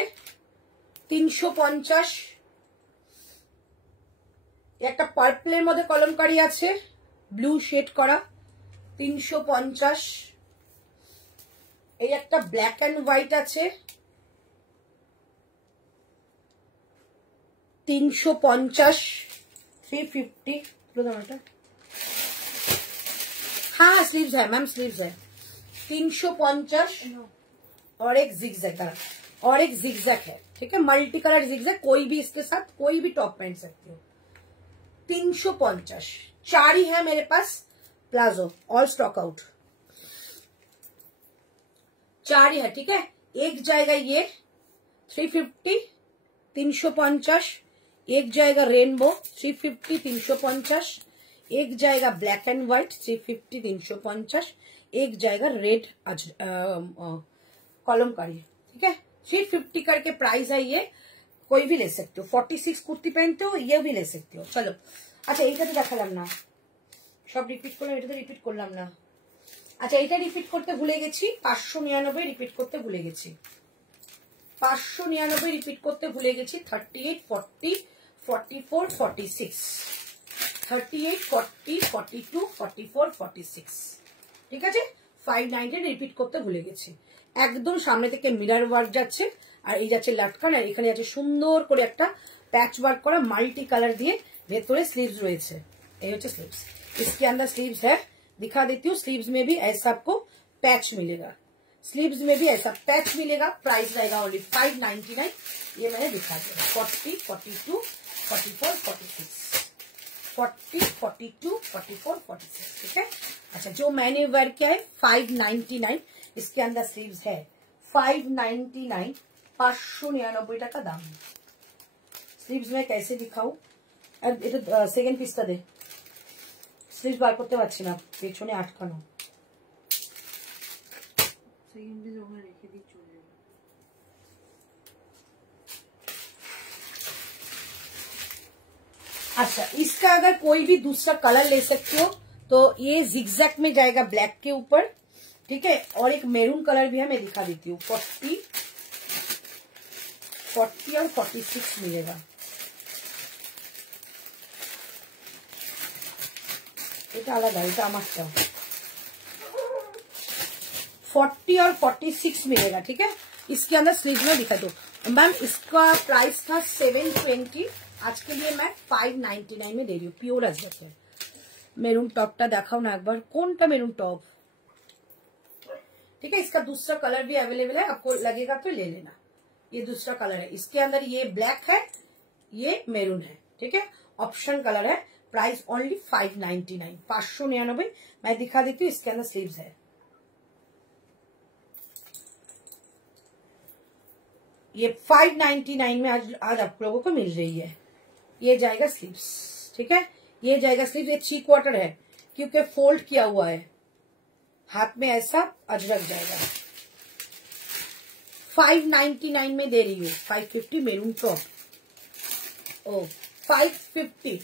350। একটা পার্পলের মধ্যে কলমকারি আছে ব্লু শেড করা 350। এই একটা ব্ল্যাক এন্ড হোয়াইট আছে 350 350। हाँ स्लीव्स है मैम, स्लीव्स है 350। और एक जिगजैग, और एक जिगजैग है ठीक है, मल्टी कलर जिगजैग। कोई भी इसके साथ कोई भी टॉप पहन सकते हो। 350 4 ही है मेरे पास प्लाजो, ऑल स्टॉक आउट 4 ही है ठीक है। एक जाएगा ये 350 350, एक जाएगा रेनबो 350 350, एक जाएगा ब्लैक एंड व्हाइट 350 350, एक जाएगा रेड कॉलमकारी ठीक है। 350 करके प्राइस है ये, कोई भी ले सकते हो। 46 कुर्ती पहनते हो ये भी ले सकते हो। चलो अच्छा এইটা তো দেখালাম না, সব রিপিট করলাম, এটা তো রিপিট করলাম না। আচ্ছা এটা রিপিট করতে ভুলে গেছি, 599 রিপিট করতে ভুলে গেছি, 599 রিপিট করতে ভুলে গেছি। 38 40 44 46 38 40 42 44 46 ঠিক আছে। 599 রিপিট করতে ভুলে গেছি। একদম সামনে থেকে মিরর ওয়ার্ক যাচ্ছে, আর এই যাচ্ছে লাটকান, আর এখানে আছে সুন্দর করে একটা पैच वर्क करा मल्टी कलर दिए, भेतरे स्लीव्स रही है, स्लीव्स। इसके अंदर स्लीव्स है, दिखा देती हूँ। स्लीव्स में भी ऐसा आपको पैच मिलेगा, स्लीव्स में भी ऐसा पैच मिलेगा। प्राइस रहेगा ओनली 599। ये मैंने दिखा दिया 40, 42, 44, 46, 40, 42, 44, 46, ठीक है। अच्छा, जो मैंने वेयर किया है 599, इसके अंदर स्लीव्स है 599, 599 টাকা दाम। स्लीव्स में कैसे दिखाऊं, ये तो सेकेंड पिसटा दे, स्लीव्स बार करते पारছি না, পেছনে আটকানো। सेकेंड पिस ওখানে রেখে দিই, চলে যাবে। अच्छा, इसका अगर कोई भी दूसरा कलर ले सकते हो तो ये जिगजैग में जाएगा ब्लैक के ऊपर, ठीक है। और एक मेरून कलर भी है, मैं दिखा देती हूँ। 40 और 46 मिलेगा। এটা আলাদা, এটা আমারটা। 40 और 46 मिलेगा, ठीक है। इसके अंदर स्लीव में दिखा दो मैम। इसका प्राइस था 720, आज के लिए मैं 599 में दे रही हूँ। प्योर अजरक है। मेरून टॉपटा देखाओ ना एक बार, कौन-सा मेरून टॉप, ठीक है। इसका दूसरा कलर भी अवेलेबल है, आपको लगेगा तो ले लेना। ये दूसरा कलर है, इसके अंदर ये ब्लैक है, ये मेरून है, ठीक है। ऑप्शन कलर है। Price only 599, 599। मैं दिखा देती हूँ, इसके अंदर स्लीव्स है। ये 599 में आज आप लोगों को मिल रही है। ये जाएगा स्लीव्स, ठीक है। ये जाएगा स्लीव्स। ये 3 क्वार्टर है क्योंकि फोल्ड किया हुआ है, हाथ में ऐसा अजरक जाएगा। 599 में दे रही हूँ। 550 मेरून टॉप, ओ 550,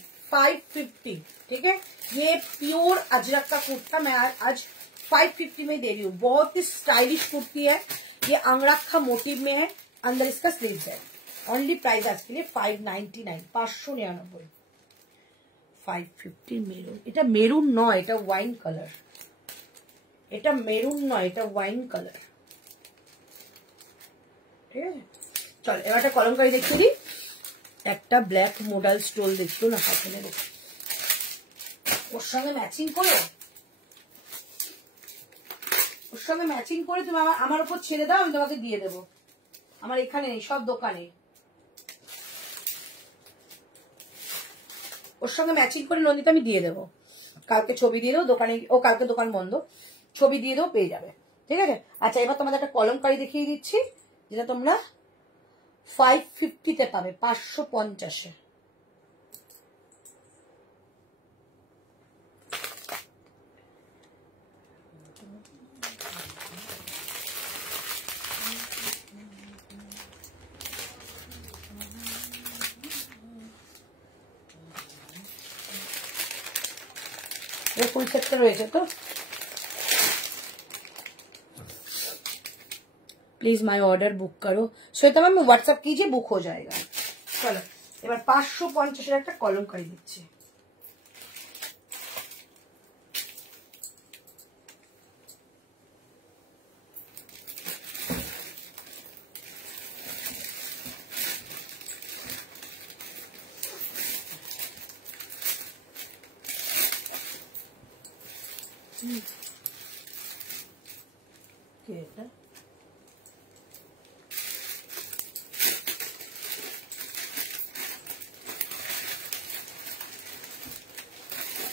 ठीक है। ये प्योर अजरक का कुर्ता मैं आज 550 में दे रही हूँ। बहुत ही स्टाइलिश कुर्ती है। ये अंगरखा मोटिव में है, अंदर इसका स्लीव्स है। ओनली प्राइस आज के लिए 599, 599। 550 মেরুন। এটা মেরুন নয়, এটা ওয়াইন কালার। এটা মেরুন নয়, এটা ওয়াইন কালার, ঠিক আছে। চল এবার একটা কলমকারি দেখিয়ে দিই। একটা ব্ল্যাক মডেল স্টোল দেখছো না হাতে নেবে, ওর সঙ্গে ম্যাচিং করে, ওর সঙ্গে ম্যাচিং করে তুমি আমার উপর ছেড়ে দাও, আমি তোমাকে দিয়ে দেবো। আমার এখানে সব দোকানে ওর সঙ্গে ম্যাচিং করে নন্দিতা আমি দিয়ে দেবো। কালকে ছবি দিয়ে দেবো দোকানে, ও কালকে দোকান বন্ধ, ছবি দিয়ে দেবো, পেয়ে যাবে, ঠিক আছে। আচ্ছা, এবার তোমাদের একটা কলমকারি দেখিয়ে দিচ্ছি, যেটা তোমরা 550 পাবে, 550-এ। फुल सेट रही तो प्लीज माय ऑर्डर बुक करो। श्वेता मैम व्हाट्सएप कीजिए, बुक हो जाएगा। चलो এবার 550-এর একটা কলমকারি দিচ্ছি।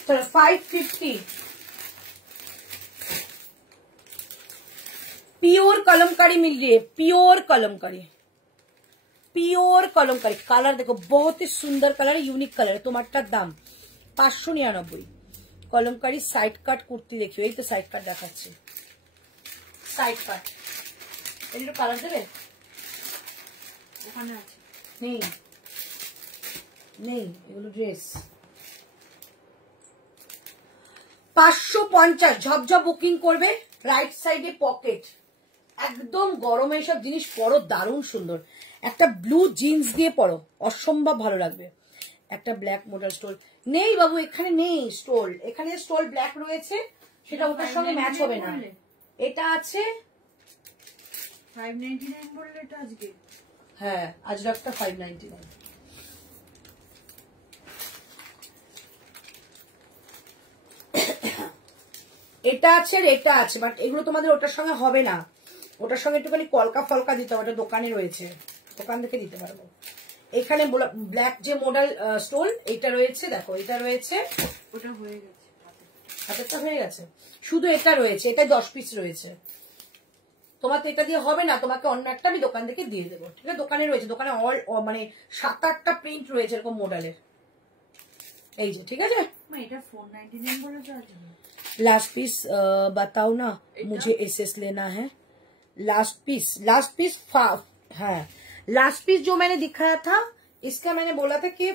चलो 550 प्योर कलमकारी मिल रही है, pure Kalamkari, pure Kalamkari. Colour देखो बहुत ही सुंदर कलर है, यूनिक कलर है। तुम्हारटार दाम 599। कलमकारी साइड काट कुर्ती देखियो, এই তো সাইড কাট দেখাচ্ছি, সাইড কাট। এগুলো কালার দেবে, ওখানে আছে, নেই নেই, এগুলো ড্রেস। 550 ঝপঝপ বুকিং করবে। রাইট সাইডে পকেট, একদম গরমে সব জিনিস পরো, দারুণ সুন্দর। একটা ব্লু জিন্স দিয়ে পরো, অসম্ভব ভালো লাগবে। একটা ব্ল্যাক মডেল স্টোল নেই বাবু, এখানে নেই স্টোল, এখানে স্টোল ব্ল্যাক রয়েছে, সেটা ওটার সঙ্গে ম্যাচ হবে না। এটা আছে 599 বললে এটা আজকে? হ্যাঁ আজরাকটা 599। এটা আছে আর এটা আছে, বাট এগুলো তোমাদের ওটার সঙ্গে হবে না, ওটার সঙ্গে একটুখানি কলকা ফলকা দিতে হবে, ওটা দোকানে রয়েছে, দোকান থেকে দিতে পারবো। এখানে ব্ল্যাক যে মডেল স্টোন এটা রয়েছে, দেখো এটা রয়েছে, ওটা হয়ে গেছে, হাতেরটা হয়ে গেছে, শুধু এটা রয়েছে, এটা 10 পিস রয়েছে। তোমার তো এটা দিয়ে হবে না, তোমাকে অন্য একটা আমি দোকান থেকে দিয়ে দেবো, ঠিক আছে? দোকানে রয়েছে, দোকানে মানে 7-8টা প্রিন্ট রয়েছে এরকম মডেলের, এই যে, ঠিক আছে? এটা 499 বলেছে আজকে। लास्ट पीस बताओ ना, मुझे एसएस लेना है। लास्ट पीस है, लास्ट पीस जो मैंने दिखाया था इसका मैंने बोला था कि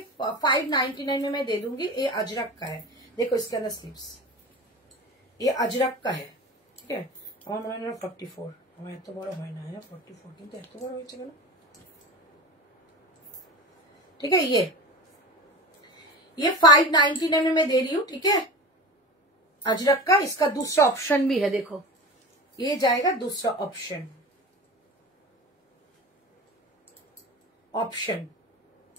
599 में मैं दे दूंगी। ये अजरक का है, देखो इसके अंदर स्लीव्स, ये अजरक का है, ठीक है? আমার মনে হয় 44, আমার এত বড় হয় না, হ্যাঁ 44 কিন্তু এত বড় হয়েছে কেন? ठीक है, ये 599 में मैं दे रही हूँ, ठीक है? अजरक का इसका दूसरा ऑप्शन भी है, देखो ये जाएगा दूसरा ऑप्शन,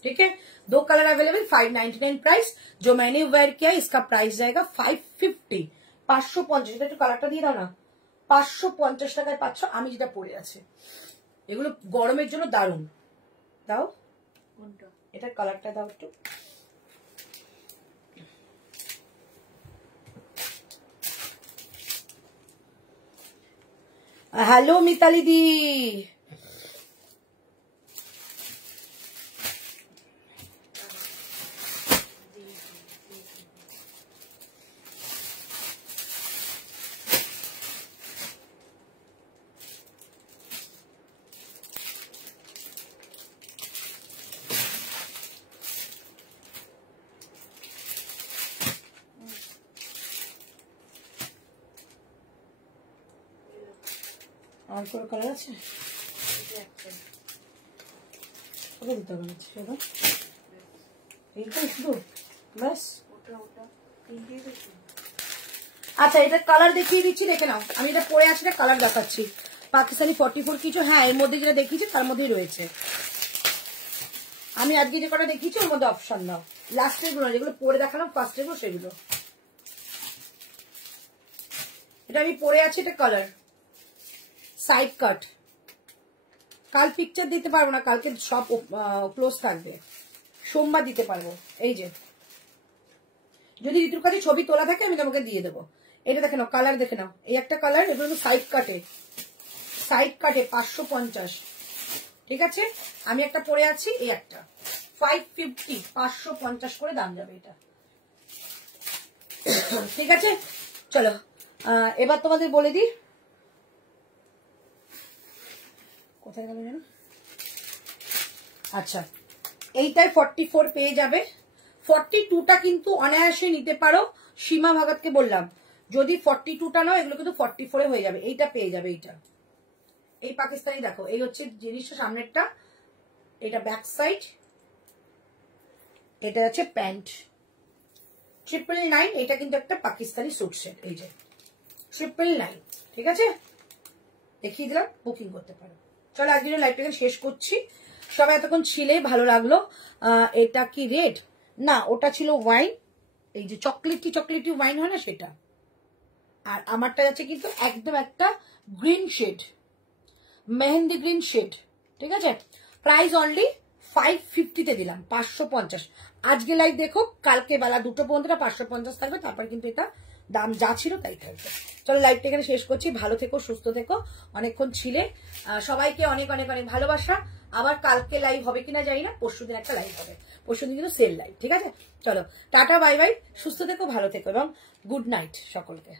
ठीक है? 2 कलर अवेलेबल, 599 प्राइस। जो मैंने वेयर किया इसका प्राइस जाएगा 550, 550। এটা একটু কালারটা দিয়ে দাও না, 550 টাকায় পাচ্ছ। আমি যেটা পরে আছে, এগুলো গরমের জন্য দারুণ। দাও কোনটা? এটা কালারটা দাও একটু। हेलो मिताली दी, আর কোন কালার আছে? ওটা দিতে হবে না, সেটা এইটাই শুধু বাস। আচ্ছা এটা কালার দেখিয়ে দিচ্ছি, দেখে নাও। আমি এটা পরে আছি, এটা কালার দেখাচ্ছি। পাকিস্তানি 44 কিছু, হ্যাঁ এর মধ্যে যেটা দেখিয়েছি তার মধ্যেই রয়েছে। আমি আজকে যে কটা দেখিয়েছি ওর মধ্যে অপশন দাও, লাস্টের গুলো যেগুলো পরে দেখালাম ফার্স্টের গুলো সেগুলো। এটা আমি পরে আছি, এটা কালার সাইড কাট। কাল পিকচার দিতে পারবো না, কালকে সব ক্লোজ থাকবে, সোমবার দিতে পারবো। এই যে যদি ঋতুর কাছে ছবি তোলা থাকে আমি তোমাকে দিয়ে দেবো। এটা দেখে নাও, কালার দেখে নাও, এই একটা কালার, এগুলো সাইড কাটে, 550, ঠিক আছে? আমি একটা পরে আছি, এই একটা 550, 550 করে দাম যাবে এটা, ঠিক আছে? চলো এবার তোমাদের বলে দিই, কোথায় গেল জানো? আচ্ছা এইটাই 44 পেয়ে যাবে। 42টা কিন্তু অনায়াসে নিতে পারো, সীমা ভাগতকে বললাম যদি 42টা নাও এগুলো কিন্তু 44 হয়ে যাবে। এইটা পেয়ে যাবে, এইটা এই পাকিস্তানি দেখো, এই হচ্ছে জিনিসটা সামনেরটা, এটা ব্যাক সাইড, এটা হচ্ছে প্যান্ট। 999, এটা কিন্তু একটা পাকিস্তানি স্যুট সেট, এই যে 999, ঠিক আছে? দেখিয়ে দিলাম, বুকিং করতে পারো। চলো আজকের লাইভটাকে শেষ করছি। সবাই এতক্ষণ ছিলে, ভালো লাগলো। এটা কি রেড না, ওটা ছিল ওয়াইন, এই যে চকলেটি ওয়াইন হয় না সেটা। আর আমারটা আছে কিন্তু একদম একটা green shade, mehndi green shade, ঠিক আছে? প্রাইস অনলি 550 তে দিলাম, 550। আজকে লাইভ দেখো, কালকে বেলা 2টো পর্যন্ত 550 থাকবে, তারপর কিন্তু এটা দাম যা ছিল তাই থাকবে। চলো লাইভটা এখানে শেষ করছি, ভালো থেকো, সুস্থ থেকো, অনেকক্ষণ ছিলে, সবাইকে অনেক অনেক অনেক ভালোবাসা। আবার কালকে লাইভ হবে কিনা জানি না, পরশুদিন একটা লাইভ হবে, পরশুদিন কিন্তু সেল লাইভ, ঠিক আছে? চলো টাটা, বাই বাই, সুস্থ থেকো, ভালো থেকো এবং গুড নাইট সকলকে।